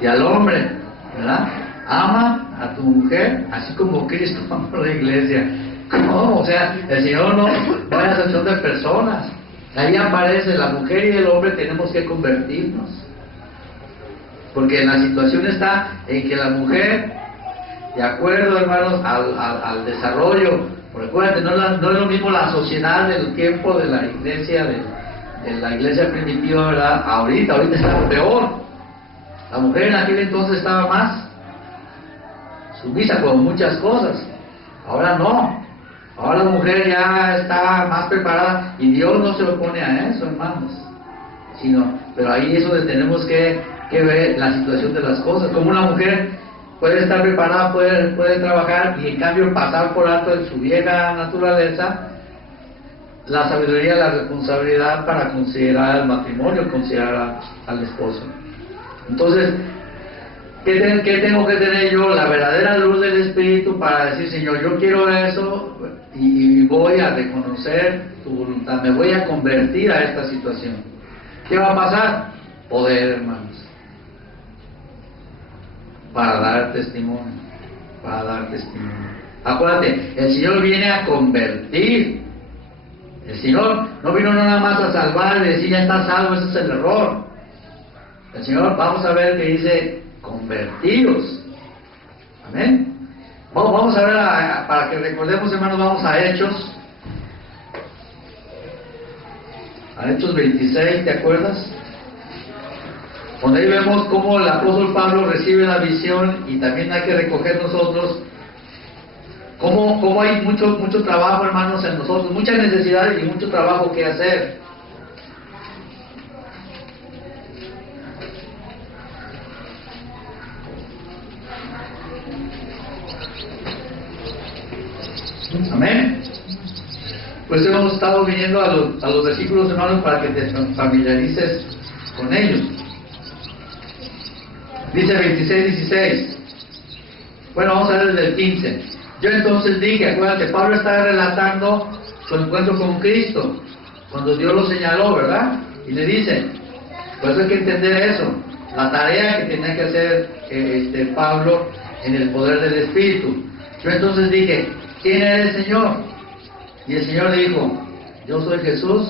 Y al hombre, ¿verdad? Ama a tu mujer, así como Cristo amó a la iglesia. ¿Cómo? O sea, el Señor no va a excepción de personas. Ahí aparece la mujer y el hombre, tenemos que convertirnos. Porque la situación está en que la mujer, de acuerdo, hermanos, al desarrollo, porque acuérdate, no es lo mismo la sociedad del tiempo de la iglesia, de la iglesia primitiva, ¿verdad? Ahorita está peor. La mujer en aquel entonces estaba más sumisa con muchas cosas. Ahora no. Ahora la mujer ya está más preparada y Dios no se opone a eso, hermanos. Pero ahí es donde tenemos que ver la situación de las cosas. Como una mujer puede estar preparada, puede trabajar y en cambio pasar por alto de su vieja naturaleza, la sabiduría, la responsabilidad para considerar el matrimonio, considerar al esposo. Entonces, ¿qué tengo que tener yo? La verdadera luz del Espíritu para decir, Señor, yo quiero eso y voy a reconocer tu voluntad, me voy a convertir a esta situación. ¿Qué va a pasar? Poder, hermanos, para dar testimonio, Acuérdate, el Señor viene a convertir. El Señor no vino nada más a salvar y decir, ya está salvo, ese es el error. El Señor, vamos a ver que dice, convertidos. Amén. Vamos a ver, para que recordemos, hermanos, vamos a Hechos. A Hechos 26, ¿te acuerdas? Donde ahí vemos cómo el apóstol Pablo recibe la visión y también hay que recoger nosotros cómo hay mucho trabajo, hermanos, en nosotros, muchas necesidades y mucho trabajo que hacer. Amén. Pues hemos estado viniendo a los versículos, hermanos, para que te familiarices con ellos. Dice 26, 16. Bueno, vamos a ver desde el 15. Yo entonces dije, acuérdate, Pablo está relatando su encuentro con Cristo, cuando Dios lo señaló, ¿verdad? Y le dice, pues hay que entender eso, la tarea que tenía que hacer Pablo en el poder del Espíritu. Yo entonces dije, ¿quién eres, Señor? Y el Señor dijo, yo soy Jesús,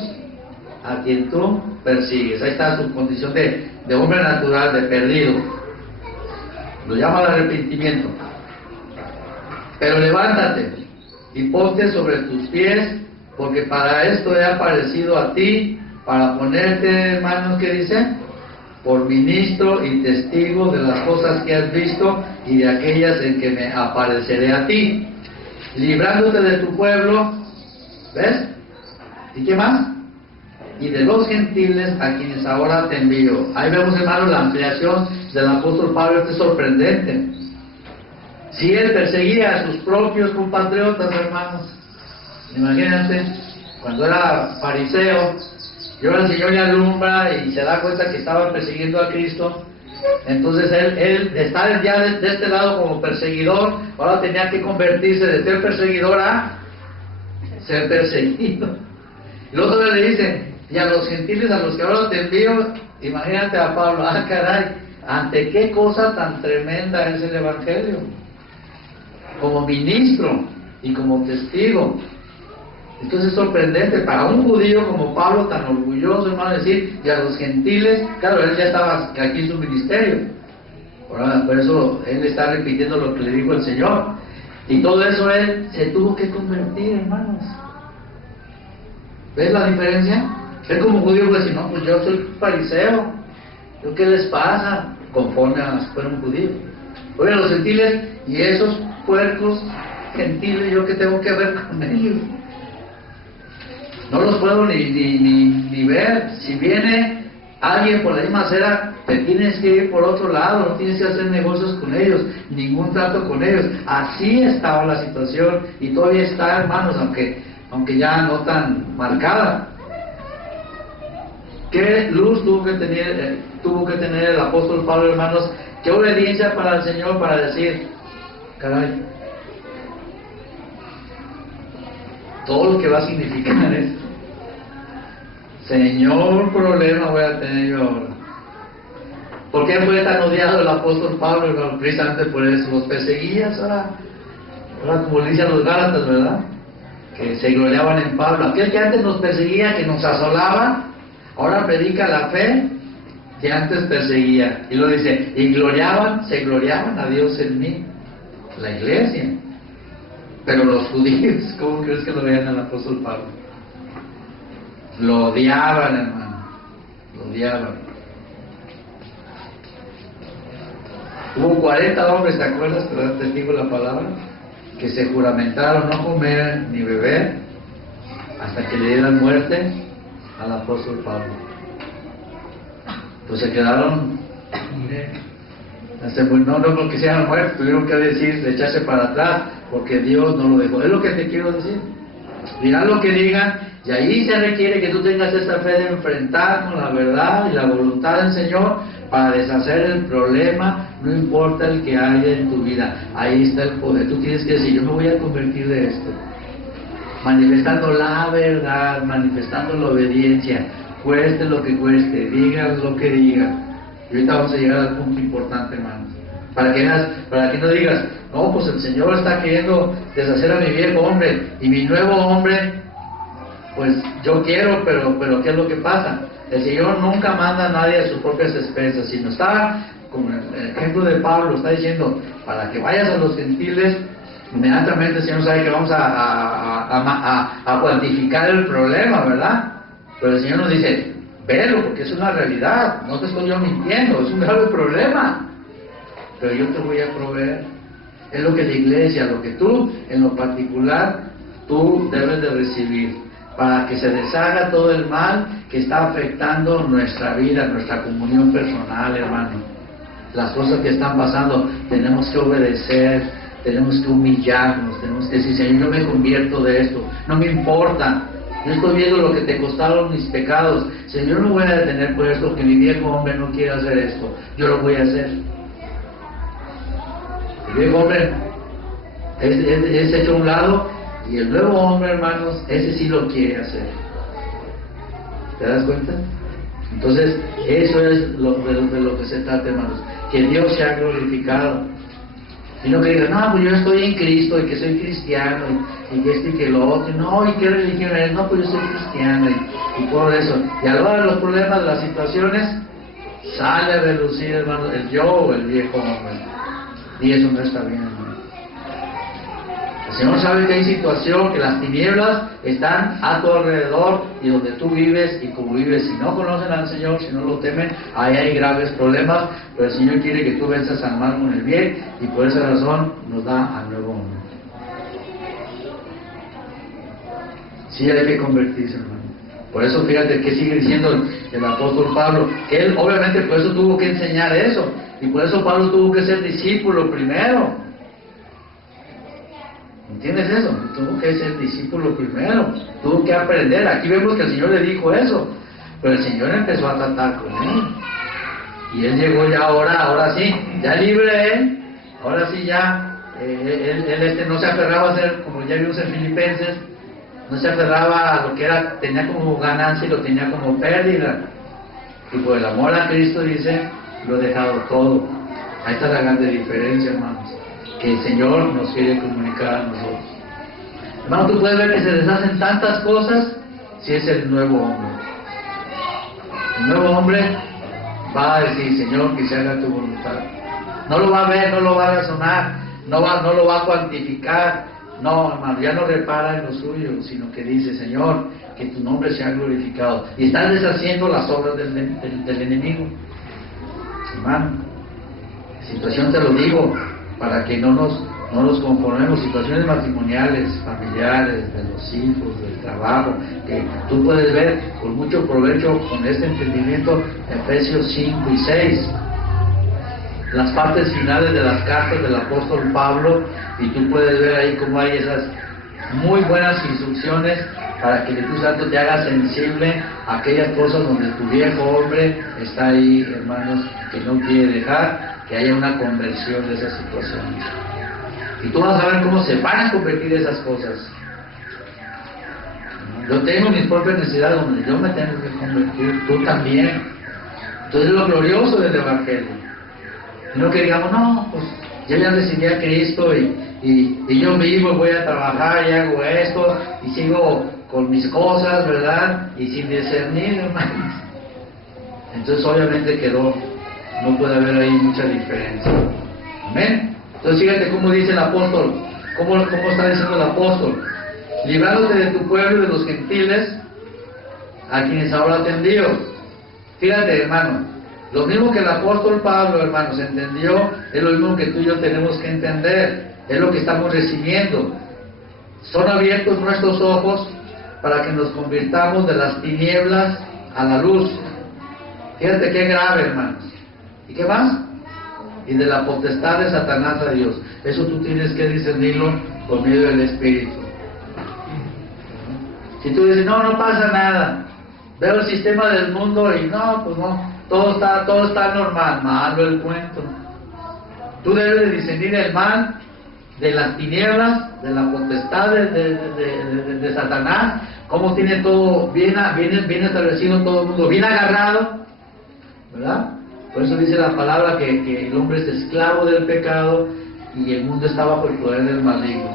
a quien tú persigues. Ahí está su condición de hombre natural, de perdido. Lo llama al arrepentimiento. Pero levántate y ponte sobre tus pies, porque para esto he aparecido a ti, para ponerte, hermanos, ¿qué dice? Por ministro y testigo de las cosas que has visto y de aquellas en que me apareceré a ti, librándote de tu pueblo, ¿ves? ¿Y qué más? Y de los gentiles a quienes ahora te envío. Ahí vemos, hermanos, la ampliación del apóstol Pablo. Esto es sorprendente. Si él perseguía a sus propios compatriotas, hermanos, imagínate, cuando era fariseo, y ahora el Señor le alumbra y se da cuenta que estaba persiguiendo a Cristo. Entonces él está ya de este lado como perseguidor, ahora tenía que convertirse de ser perseguidor a ser perseguido. Y luego le dicen, y a los gentiles a los que ahora te envío, imagínate a Pablo, caray, ante qué cosa tan tremenda es el Evangelio, como ministro y como testigo. Entonces es sorprendente para un judío como Pablo, tan orgulloso, hermano, decir, y a los gentiles, claro, él ya estaba aquí en su ministerio, por eso él está repitiendo lo que le dijo el Señor, y todo eso él se tuvo que convertir, hermanos. ¿Ves la diferencia? Él como judío puede decir, no, pues yo soy fariseo, ¿yo qué les pasa? Conforme a si fuera un judío. Oye, a los gentiles, y esos puercos gentiles, ¿yo qué tengo que ver con ellos? No los puedo ni ver. Si viene alguien por la misma acera, te tienes que ir por otro lado, no tienes que hacer negocios con ellos, ningún trato con ellos. Así estaba la situación, y todavía está, hermanos, aunque ya no tan marcada. ¿Qué luz tuvo que tener el apóstol Pablo, hermanos? ¿Qué obediencia para el Señor para decir, caray, todo lo que va a significar esto? Señor, problema voy a tener yo ahora. ¿Por qué fue tan odiado el apóstol Pablo? No, precisamente por eso. Los perseguías, ahora como le dicen los Gálatas, ¿verdad? Que se gloriaban en Pablo. Aquel que antes nos perseguía, que nos asolaba, ahora predica la fe que antes perseguía. Y lo dice, y se gloriaban a Dios en mí, la iglesia. Pero los judíos, ¿cómo crees que lo veían al apóstol Pablo? Lo odiaban, hermano, lo odiaban. Hubo 40 hombres, ¿te acuerdas? Que dan testigo de la palabra, que se juramentaron no comer ni beber hasta que le dieran muerte al apóstol Pablo. Pues se quedaron, no porque se hayan muerto, tuvieron que decir, de echarse para atrás, porque Dios no lo dejó. Es lo que te quiero decir. Dirán lo que digan, y ahí se requiere que tú tengas esa fe de enfrentar con la verdad y la voluntad del Señor para deshacer el problema, no importa el que haya en tu vida. Ahí está el poder. Tú tienes que decir, yo me voy a convertir de esto, manifestando la verdad, manifestando la obediencia, cueste lo que cueste, digan lo que digan. Y ahorita vamos a llegar al punto importante, hermanos, para que no digas, no, pues el Señor está queriendo deshacer a mi viejo hombre, y mi nuevo hombre, pues yo quiero, pero ¿qué es lo que pasa? El Señor nunca manda a nadie a sus propias expensas, sino está, como el ejemplo de Pablo, está diciendo, para que vayas a los gentiles, inmediatamente el Señor sabe que vamos a cuantificar el problema, ¿verdad? Pero el Señor nos dice, velo, porque es una realidad, no te estoy yo mintiendo, es un grave problema, pero yo te voy a proveer. Es lo que la iglesia, lo que tú, en lo particular, tú debes de recibir, para que se deshaga todo el mal que está afectando nuestra vida, nuestra comunión personal, hermano. Las cosas que están pasando, tenemos que obedecer, tenemos que humillarnos, tenemos que decir, Señor, yo me convierto de esto, no me importa, yo estoy viendo lo que te costaron mis pecados, Señor, no voy a detener por esto, que mi viejo hombre no quiere hacer esto, yo lo voy a hacer. El viejo hombre es hecho a un lado, y el nuevo hombre, hermanos, ese sí lo quiere hacer. ¿Te das cuenta? Entonces, eso es de lo que se trata, hermanos, que Dios sea glorificado. Y no que digan, no, pues yo estoy en Cristo, y que soy cristiano, y que esto y que lo otro, no, ¿y qué religión eres? No, pues yo soy cristiano, y por eso. Y a la hora de los problemas, de las situaciones, sale a relucir, hermanos, el yo o el viejo hombre. Y eso no está bien, hermano. El Señor sabe que hay situación, que las tinieblas están a tu alrededor, y donde tú vives y como vives, si no conocen al Señor, si no lo temen, ahí hay graves problemas, pero el Señor quiere que tú venzas al mal con el bien, y por esa razón nos da al nuevo hombre. Sí hay que convertirse, hermano. Por eso fíjate que sigue diciendo el apóstol Pablo, que él obviamente por eso tuvo que enseñar eso, y por eso Pablo tuvo que ser discípulo primero. ¿Entiendes eso? Tuvo que ser discípulo primero, tuvo que aprender. Aquí vemos que el Señor le dijo eso, pero el Señor empezó a tratar con él, y él llegó ya ahora sí, ya libre él, ahora sí ya, él no se aferraba a ser, como ya vimos en Filipenses, no se aferraba a lo que era, tenía como ganancia y lo tenía como pérdida, y por el amor a Cristo, dice, lo he dejado todo. Ahí está la grande diferencia, hermanos, que el Señor nos quiere comunicar a nosotros. Hermano, tú puedes ver que se deshacen tantas cosas si es el nuevo hombre. El nuevo hombre va a decir, Señor, que se haga tu voluntad. No lo va a ver, no lo va a razonar, no lo va a cuantificar. No, hermano, ya no repara en lo suyo, sino que dice, Señor, que tu nombre sea glorificado. Y estás deshaciendo las obras del enemigo. Hermano, situación te lo digo, para que no nos conformemos, situaciones matrimoniales, familiares, de los hijos, del trabajo, que tú puedes ver con mucho provecho con este entendimiento, Efesios 5 y 6, las partes finales de las cartas del apóstol Pablo, y tú puedes ver ahí cómo hay esas muy buenas instrucciones para que el Espíritu Santo te haga sensible a aquellas cosas donde tu viejo hombre está ahí, hermanos, que no quiere dejar que haya una conversión de esas situaciones. Y tú vas a ver cómo se van a convertir esas cosas. Yo tengo mis propias necesidades donde yo me tengo que convertir, tú también. Entonces es lo glorioso del Evangelio. No que digamos, no, pues yo ya recibí a Cristo y yo vivo, voy a trabajar y hago esto y sigo con mis cosas, ¿verdad? Y sin discernir, hermanos. Entonces obviamente no puede haber ahí mucha diferencia. Amén. Entonces fíjate cómo dice el apóstol, cómo está diciendo el apóstol, librándote de tu pueblo y de los gentiles a quienes ahora te envío. Fíjate, hermano, lo mismo que el apóstol Pablo, hermanos, entendió, es lo mismo que tú y yo tenemos que entender, es lo que estamos recibiendo. Son abiertos nuestros ojos para que nos convirtamos de las tinieblas a la luz. Fíjate qué grave, hermanos. ¿Y qué más? Y de la potestad de Satanás a Dios. Eso tú tienes que discernirlo por medio del Espíritu. Si tú dices, no pasa nada, veo el sistema del mundo y no, pues no, todo está normal, malo el cuento. Tú debes de discernir el mal de las tinieblas, de la potestad de Satanás, cómo tiene todo bien establecido, todo el mundo bien agarrado, ¿verdad? Por eso dice la palabra que el hombre es esclavo del pecado y el mundo está bajo el poder del maligno.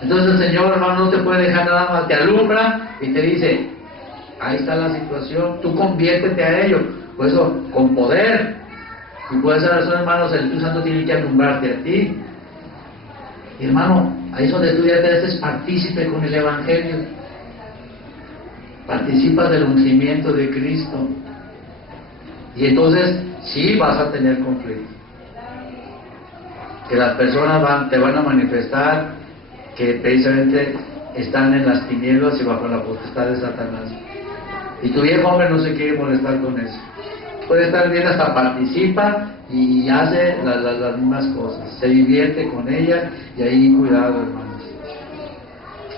Entonces el Señor, hermano, no te puede dejar nada más, te alumbra y te dice, ahí está la situación, tú conviértete a ello. Por eso, con poder, y por esa razón, hermanos, el Espíritu Santo tiene que alumbrarte a ti. Y, hermano, ahí es donde tú ya te haces partícipe con el Evangelio. Participas del ungimiento de Cristo. Y entonces, sí vas a tener conflicto. Que las personas te van a manifestar que precisamente están en las tinieblas y bajo la potestad de Satanás. Y tu viejo hombre no se quiere molestar con eso. Puede estar bien, hasta participa y hace las mismas cosas. Se divierte con ellas y ahí cuidado, hermanos.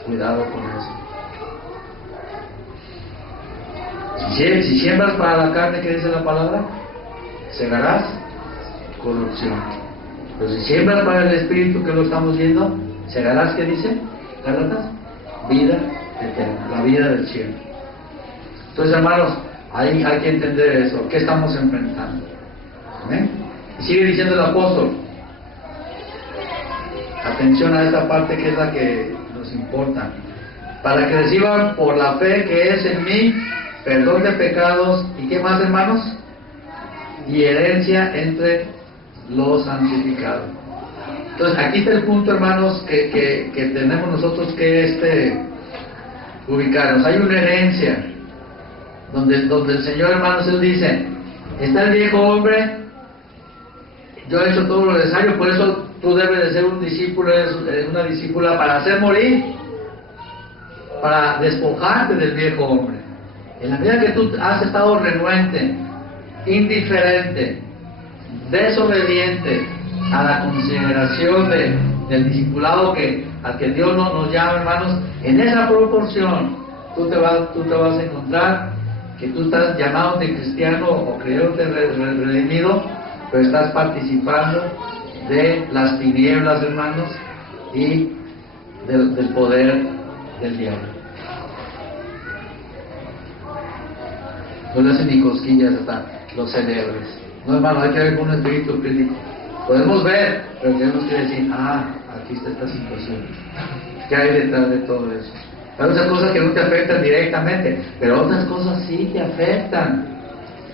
Cuidado con eso. Si siembras para la carne, ¿qué dice la palabra? Segarás corrupción. Pero si siembras para el Espíritu, que lo estamos viendo, segarás, ¿qué dice? Gálatas, vida eterna, la vida del cielo. Entonces, hermanos, hay que entender eso. ¿Qué estamos enfrentando? ¿Amén? Y sigue diciendo el apóstol. Atención a esta parte que es la que nos importa. Para que reciban por la fe que es en mí perdón de pecados y ¿qué más, hermanos? Y herencia entre los santificados. Entonces aquí está el punto, hermanos, que tenemos nosotros que ubicarnos. Hay una herencia donde el Señor, hermanos, Él dice, está el viejo hombre, yo he hecho todo lo necesario, por eso tú debes de ser un discípulo, una discípula para hacer morir, para despojarte del viejo hombre. En la medida que tú has estado renuente, indiferente, desobediente a la consideración del discipulado al que Dios nos llama, hermanos, en esa proporción tú te vas a encontrar que tú estás llamado de cristiano o creyente redimido, pero estás participando de las tinieblas, hermanos, y del poder del diablo. No le hacen ni cosquillas hasta los cerebros. No, hermano, hay que ver con un espíritu crítico. Podemos ver, pero tenemos que decir, aquí está esta situación. ¿Qué hay detrás de todo eso? Hay muchas cosas que no te afectan directamente, pero otras cosas sí te afectan.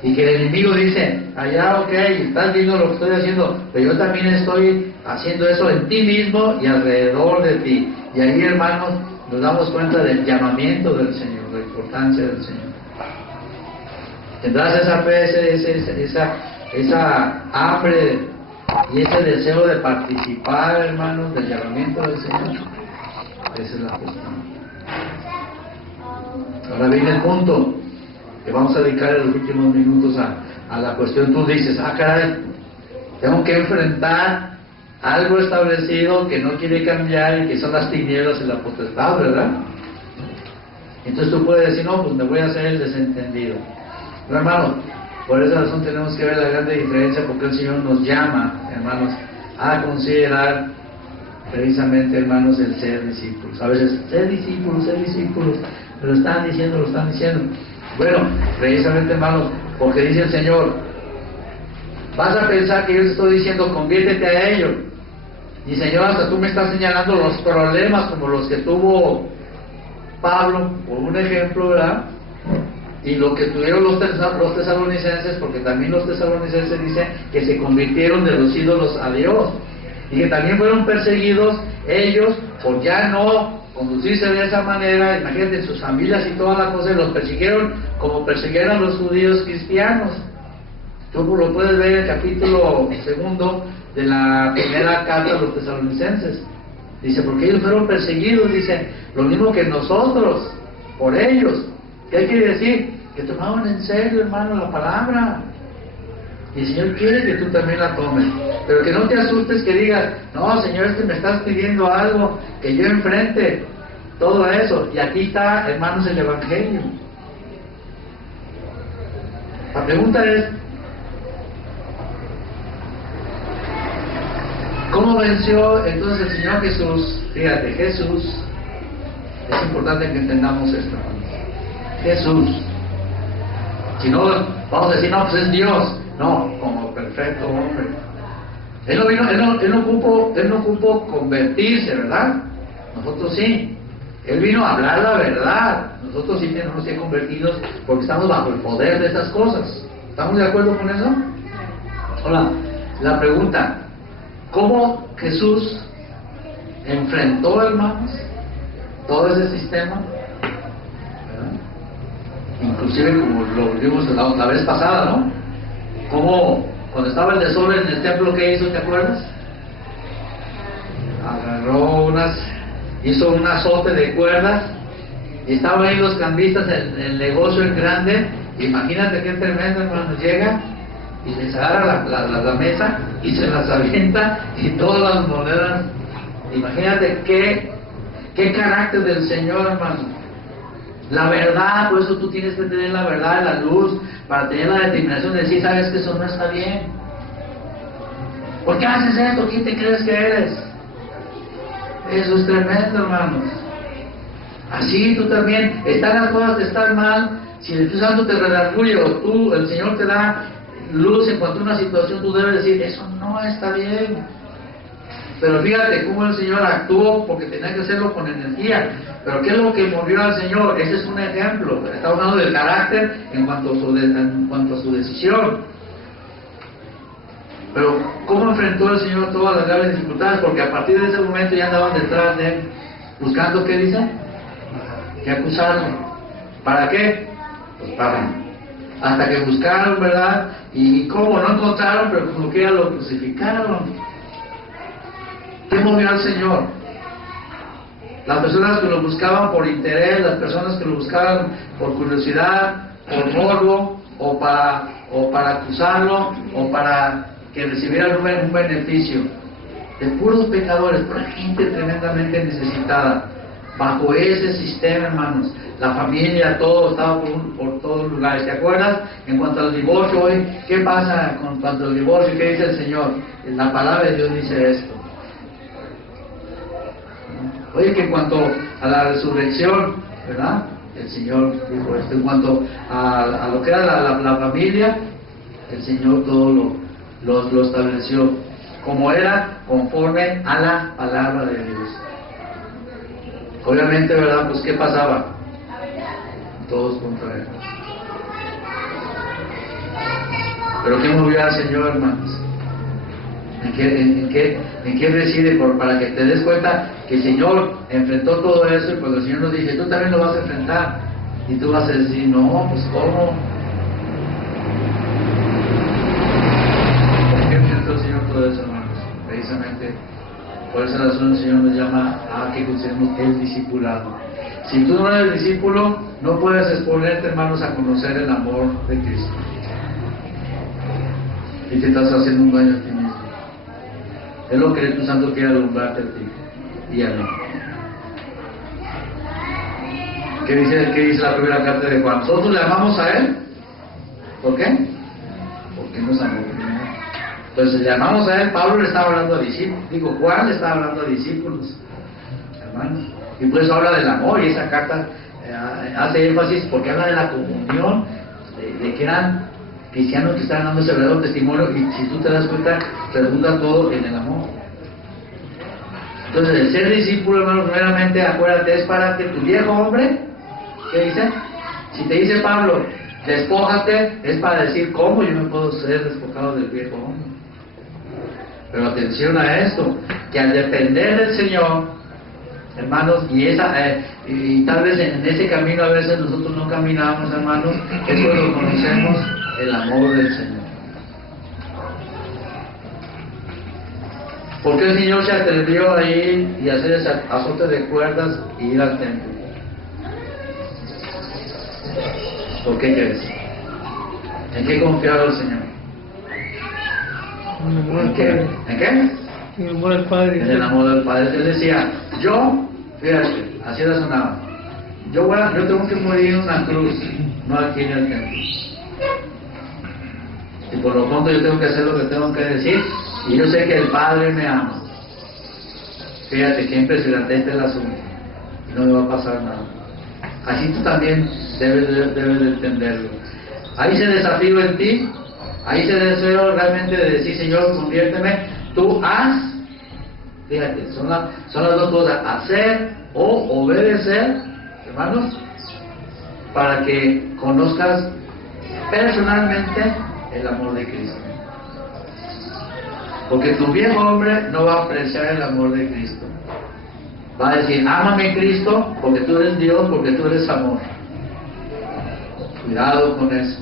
Y que el enemigo dice, allá, ok, estás viendo lo que estoy haciendo, pero yo también estoy haciendo eso en ti mismo y alrededor de ti. Y ahí, hermanos, nos damos cuenta del llamamiento del Señor, la importancia del Señor. Tendrás esa fe, esa hambre y ese deseo de participar, hermanos, del llamamiento del Señor. Esa es la cuestión. Ahora viene el punto que vamos a dedicar en los últimos minutos a la cuestión. Tú dices, caray, tengo que enfrentar algo establecido que no quiere cambiar y que son las tinieblas y la potestad, ¿verdad? Entonces tú puedes decir, no, pues me voy a hacer el desentendido. Pero, hermanos, por esa razón tenemos que ver la grande diferencia, porque el Señor nos llama, hermanos, a considerar precisamente, hermanos, el ser discípulos. A veces, ser discípulos, me lo están diciendo. Bueno, precisamente, hermanos, porque dice el Señor, vas a pensar que yo te estoy diciendo, conviértete a ellos. Y Señor, hasta tú me estás señalando los problemas como los que tuvo Pablo, por un ejemplo, ¿verdad? Y lo que tuvieron los tesalonicenses, porque también los tesalonicenses dicen que se convirtieron de los ídolos a Dios, y que también fueron perseguidos ellos por ya no conducirse de esa manera. Imagínate, sus familias y toda la cosa, los persiguieron como persiguieron a los judíos cristianos. Tú lo puedes ver en el capítulo 2 de la primera carta a los tesalonicenses. Dice, porque ellos fueron perseguidos, dice, lo mismo que nosotros, por ellos. ¿Qué quiere decir? Que tomaban en serio, hermano, la palabra. Y el Señor quiere que tú también la tomes. Pero que no te asustes, que digas, no, Señor, me estás pidiendo algo, que yo enfrente todo eso. Y aquí está, hermanos, el Evangelio. La pregunta es, ¿cómo venció entonces el Señor Jesús? Fíjate, Jesús, es importante que entendamos esto, hermanos. Jesús, si no, vamos a decir, no, pues es Dios. No, como perfecto hombre. Él no ocupó convertirse, ¿verdad? Nosotros sí. Él vino a hablar la verdad. Nosotros sí tenemos que ser convertidos porque estamos bajo el poder de estas cosas. ¿Estamos de acuerdo con eso? Ahora, la pregunta, ¿cómo Jesús enfrentó, hermanos, todo ese sistema? Inclusive como lo vimos la vez pasada, ¿no? Como cuando estaba el desorden en el templo, ¿qué hizo? ¿Te acuerdas? Agarró hizo un azote de cuerdas y estaban ahí los cambistas en el negocio en grande. Imagínate qué tremendo, hermano, llega y les agarra la mesa y se las avienta y todas las monedas. Imagínate qué carácter del Señor, hermano. La verdad, por eso tú tienes que tener la verdad, la luz, para tener la determinación de decir, sabes que eso no está bien. ¿Por qué haces esto? ¿Quién te crees que eres? Eso es tremendo, hermanos. Así tú también, están las cosas de estar mal, si el Espíritu Santo te redarguye o tú, el Señor te da luz en cuanto a una situación, tú debes decir, eso no está bien. Pero fíjate cómo el Señor actuó, porque tenía que hacerlo con energía. Pero ¿qué es lo que movió al Señor? Ese es un ejemplo. Está hablando del carácter en cuanto a su decisión. Pero ¿cómo enfrentó el Señor todas las graves dificultades? Porque a partir de ese momento ya andaban detrás de él, buscando, ¿qué dice? Que acusarlo. ¿Para qué? Pues para. Hasta que buscaron, ¿verdad? Y cómo no encontraron, pero como quiera lo crucificaron. ¿Qué movió al Señor? Las personas que lo buscaban por interés, las personas que lo buscaban por curiosidad, por morbo, o para acusarlo, o para que recibieran un beneficio. De puros pecadores, pero gente tremendamente necesitada. Bajo ese sistema, hermanos, la familia, todo estaba por todos lugares. ¿Te acuerdas? En cuanto al divorcio hoy, ¿qué pasa con cuanto al divorcio? ¿Qué dice el Señor? La palabra de Dios dice esto. Oye, que en cuanto a la resurrección, ¿verdad? El Señor dijo esto. En cuanto a lo que era la familia, el Señor todo lo estableció como era conforme a la palabra de Dios. Obviamente, ¿verdad? Pues ¿qué pasaba? Todos contra él. Pero ¿qué movió al Señor, hermanos? ¿En qué reside? Para que te des cuenta que el Señor enfrentó todo eso, y cuando el Señor nos dice, tú también lo vas a enfrentar, y tú vas a decir, no, pues ¿cómo? ¿Por qué enfrentó el Señor todo eso, hermanos? Precisamente por esa razón el Señor nos llama a que consideremos el discipulado. Si tú no eres discípulo, no puedes exponerte, hermanos, a conocer el amor de Cristo. Y te estás haciendo un daño a ti mismo. Es lo que el Espíritu Santo quiere alumbrarte a ti y a mí. ¿Qué dice la primera carta de Juan? Nosotros le amamos a Él. ¿Por qué? Porque nos amó primero. Entonces le amamos a Él. Pablo le estaba hablando a discípulos. Juan le estaba hablando a discípulos, hermanos. Y por eso habla del amor, y esa carta hace énfasis porque habla de la comunión, de que eran cristianos que estaban dando ese verdadero testimonio, y si tú te das cuenta, redunda todo en el amor. Entonces, el ser discípulo, hermano, primeramente, acuérdate, es para que tu viejo hombre, ¿qué dice? Si te dice Pablo, despójate, es para decir, ¿cómo yo me puedo ser despojado del viejo hombre? Pero atención a esto, que al depender del Señor, hermanos, y tal vez en ese camino a veces nosotros no caminamos, hermanos, es cuando conocemos el amor del Señor. ¿Por qué el Señor se atrevió a ir y hacer ese azote de cuerdas y ir al templo? ¿Por qué crees? ¿En qué confiaba el Señor? ¿En qué? ¿En qué? En el amor del Padre. En el amor del Padre. Él decía, fíjate, así razonaba, yo tengo que morir en una cruz, no aquí en el templo. Y por lo pronto yo tengo que hacer lo que tengo que decir, y yo sé que el Padre me ama. Fíjate qué impresionante este es el asunto, y no me va a pasar nada. Así tú también debes de entenderlo. Ahí se desafío en ti, ahí se deseo realmente de decir, Señor, conviérteme, tú haz. Fíjate, son las dos cosas, hacer o obedecer, hermanos, para que conozcas personalmente el amor de Cristo. Porque tu viejo hombre no va a apreciar el amor de Cristo. Va a decir, ámame Cristo, porque tú eres Dios, porque tú eres amor. Cuidado con eso.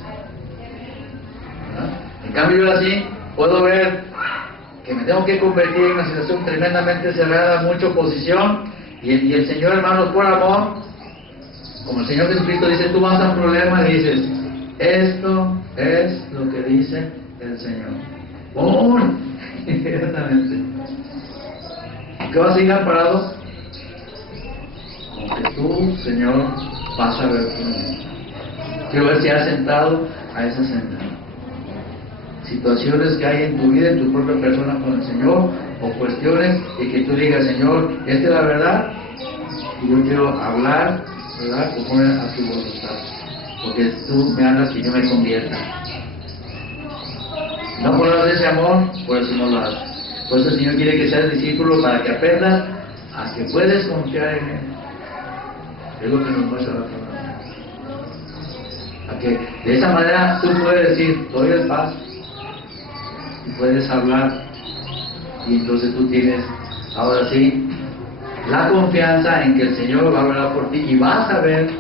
¿Verdad? En cambio yo así puedo ver que me tengo que convertir en una situación tremendamente cerrada, mucha oposición, y el Señor, hermanos, por amor, como el Señor Jesucristo dice, tú vas a un problema y dices, esto es lo que dice el Señor. ¡Pum! Inmediatamente. ¿Qué vas a ir parado? Como que tú, Señor, vas a ver por mí. Quiero ver si has sentado a esa senda. Situaciones que hay en tu vida, en tu propia persona con el Señor, o cuestiones y que tú digas, Señor, esta es la verdad y yo quiero hablar, ¿verdad?, conforme a tu voluntad, porque tú me hablas que yo me convierta. No por ese amor, por eso no lo haces. Por eso el Señor quiere que seas discípulo para que aprendas a que puedes confiar en Él. Es lo que nos muestra la palabra. A que de esa manera tú puedes decir, doy el paso, y puedes hablar, y entonces tú tienes, ahora sí, la confianza en que el Señor va a hablar por ti y vas a ver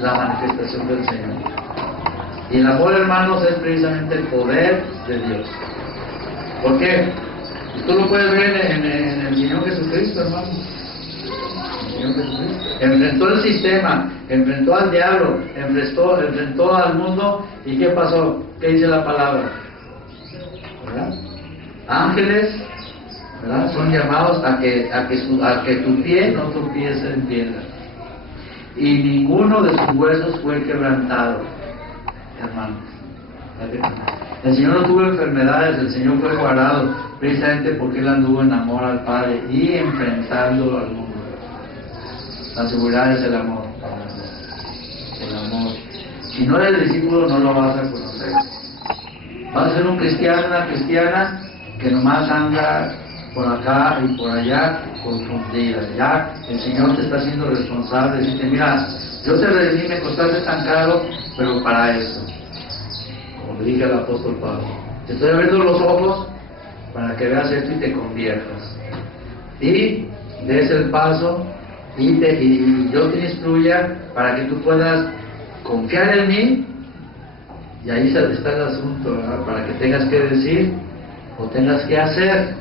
la manifestación del Señor. Y el amor, hermanos, es precisamente el poder de Dios. ¿Por qué? Tú lo puedes ver en el Señor Jesucristo, hermano. El Señor Jesucristo enfrentó el sistema, enfrentó al diablo, enfrentó al mundo. ¿Y qué pasó? ¿Qué dice la palabra? ¿Verdad? Ángeles, ¿verdad?, son llamados a que tu pie no tropiece en piedra. Y ninguno de sus huesos fue quebrantado, hermanos. El Señor no tuvo enfermedades, el Señor fue guardado precisamente porque Él anduvo en amor al Padre y enfrentando al mundo. La seguridad es el amor. El amor. Si no eres discípulo, no lo vas a conocer. Vas a ser un cristiano, una cristiana que nomás anda por acá y por allá confundida. Ya el Señor te está haciendo responsable de decirte, mira, yo te redimí, me costaste tan caro, pero para esto, como le dije al apóstol Pablo, te estoy abriendo los ojos para que veas esto y te conviertas y des el paso y yo te instruya para que tú puedas confiar en mí. Y ahí está el asunto, ¿verdad?, para que tengas que decir o tengas que hacer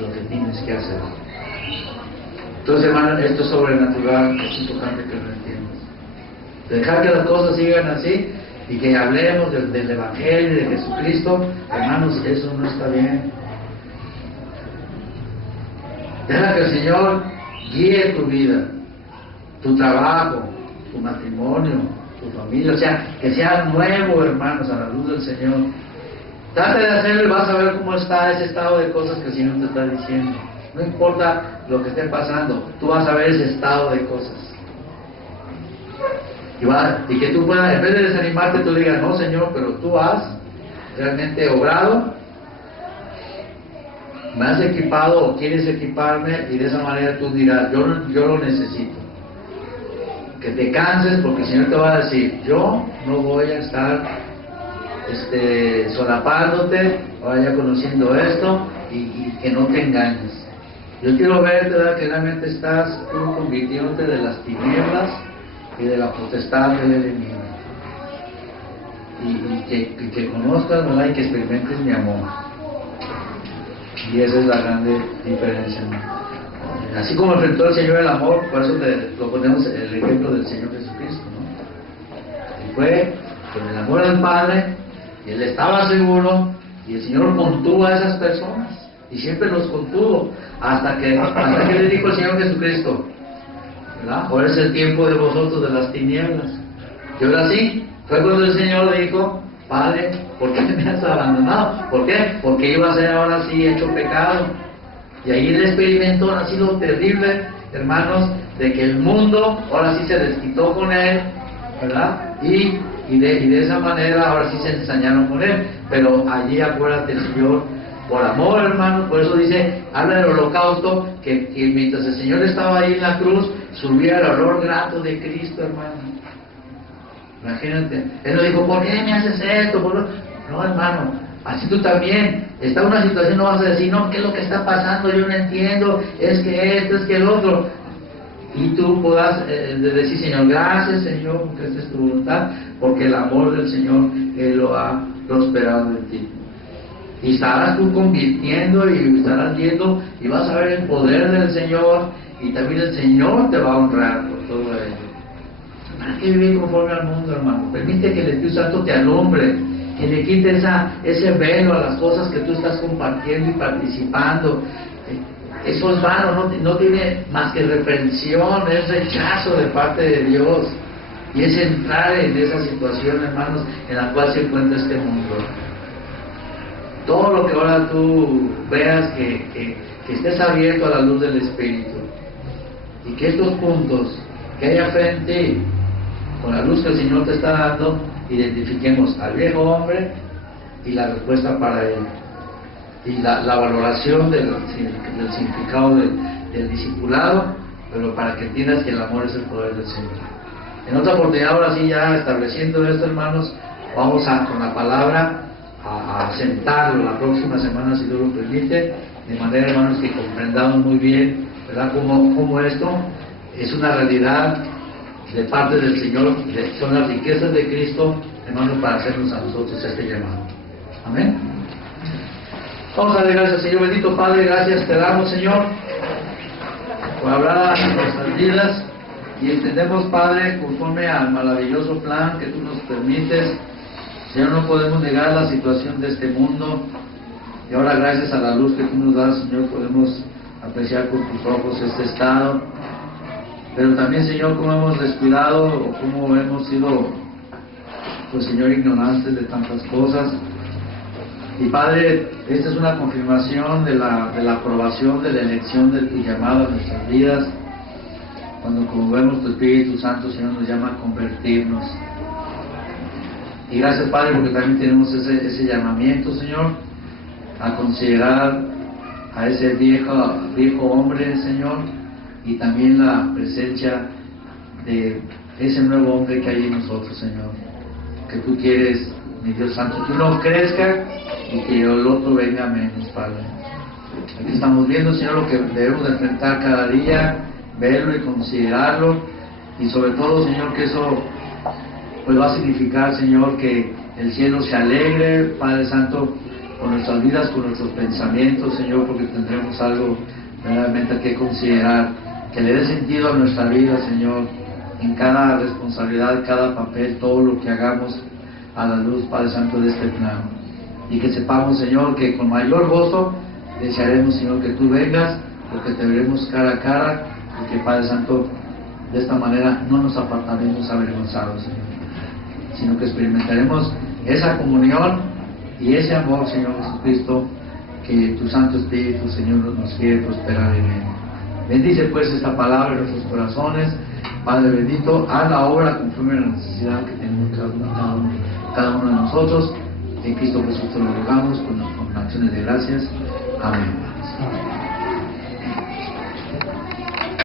lo que tienes que hacer. Entonces, hermano, esto es sobrenatural, es importante que lo entiendas. Dejar que las cosas sigan así y que hablemos del Evangelio y de Jesucristo, hermanos, eso no está bien. Deja que el Señor guíe tu vida, tu trabajo, tu matrimonio, tu familia, o sea, que sea nuevo, hermanos, a la luz del Señor. Trata de hacerlo y vas a ver cómo está ese estado de cosas que el Señor te está diciendo. No importa lo que esté pasando, tú vas a ver ese estado de cosas. Y que tú puedas, en vez de desanimarte, tú digas, no, Señor, pero tú has realmente obrado, me has equipado o quieres equiparme, y de esa manera tú dirás, yo lo necesito. Que te canses, porque el Señor te va a decir, yo no voy a estar solapándote, vaya conociendo esto, y que no te engañes. Yo quiero verte, ¿verdad?, que realmente estás tú convirtiéndote de las tinieblas y de la potestad del enemigo. Y que conozcas, ¿verdad?, y que experimentes mi amor. Y esa es la grande diferencia, ¿no? Así como enfrentó el Señor el amor, por eso lo ponemos el ejemplo del Señor Jesucristo, ¿no? Y fue con el amor al Padre, y Él estaba seguro, y el Señor contuvo a esas personas, y siempre los contuvo, hasta que le dijo el Señor Jesucristo, ¿verdad?, ahora es el tiempo de vosotros de las tinieblas. Y ahora sí, fue cuando el Señor dijo, Padre, ¿por qué me has abandonado? ¿Por qué? Porque iba a ser ahora sí hecho pecado. Y ahí Él experimentó ahora sí lo terrible, hermanos, de que el mundo ahora sí se desquitó con Él, ¿verdad? Y de esa manera ahora sí se ensañaron con Él. Pero allí, acuérdate, el Señor, por amor, hermanos, por eso dice, habla del holocausto, que mientras el Señor estaba ahí en la cruz, subía el olor grato de Cristo, hermano. Imagínate, Él no dijo, ¿por qué me haces esto? No, hermano, así tú también. Está en una situación, no vas a decir, no, ¿qué es lo que está pasando? Yo no entiendo, es que esto, es que el otro. Y tú puedas decir, Señor, gracias, Señor, porque esta es tu voluntad, porque el amor del Señor, Él lo ha prosperado en ti. Y estarás tú convirtiendo y estarás viendo y vas a ver el poder del Señor, y también el Señor te va a honrar por todo ello. ¿Para qué vivir conforme al mundo, hermano? Permite que el Espíritu Santo te alumbre, que le quite ese velo a las cosas que tú estás compartiendo y participando. Eso es vano, no tiene más que reprensión, es rechazo de parte de Dios. Y es entrar en esa situación, hermanos, en la cual se encuentra este mundo. Todo lo que ahora tú veas que que estés abierto a la luz del Espíritu, y que estos puntos que haya frente a ti, con la luz que el Señor te está dando, identifiquemos al viejo hombre y la respuesta para él, y la valoración del significado del discipulado, pero para que entiendas que el amor es el poder del Señor. En otra oportunidad, ahora sí, ya estableciendo esto, hermanos, vamos con la palabra a sentarlo la próxima semana, si Dios lo permite, de manera, hermanos, que comprendamos muy bien, ¿verdad?, cómo esto es una realidad de parte del Señor, son las riquezas de Cristo, hermanos, para hacernos a nosotros este llamado. Amén. Vamos a darle gracias, Señor. Bendito Padre, gracias te damos, Señor, por hablar a nuestras vidas, y entendemos, Padre, conforme al maravilloso plan que tú nos permites. Señor, no podemos negar la situación de este mundo, y ahora, gracias a la luz que tú nos das, Señor, podemos apreciar con tus ojos este estado. Pero también, Señor, cómo hemos descuidado o cómo hemos sido, pues, Señor, ignorantes de tantas cosas. Y Padre, esta es una confirmación de la aprobación, de la elección de tu llamado a nuestras vidas, cuando, como vemos, tu Espíritu Santo, Señor, nos llama a convertirnos. Y gracias, Padre, porque también tenemos ese llamamiento, Señor, a considerar a ese viejo hombre, Señor, y también la presencia de ese nuevo hombre que hay en nosotros, Señor, que tú quieres, mi Dios Santo, que uno crezca y que el otro venga menos, Padre. Aquí estamos viendo, Señor, lo que debemos de enfrentar cada día, verlo y considerarlo, y sobre todo, Señor, que eso pues va a significar, Señor, que el cielo se alegre, Padre Santo, con nuestras vidas, con nuestros pensamientos, Señor, porque tendremos algo verdaderamente que considerar, que le dé sentido a nuestra vida, Señor, en cada responsabilidad, cada papel, todo lo que hagamos a la luz, Padre Santo, de este plano. Y que sepamos, Señor, que con mayor gozo desearemos, Señor, que tú vengas, porque te veremos cara a cara, y que, Padre Santo, de esta manera no nos apartaremos avergonzados, Señor, sino que experimentaremos esa comunión y ese amor, Señor Jesucristo, que tu Santo Espíritu, Señor, nos quiere prosperar en él. Bendice pues esta palabra en nuestros corazones, Padre bendito, haz la obra conforme a la necesidad que tenemos cada uno de nosotros. En Cristo Jesús te lo rogamos con acciones de gracias. Amén.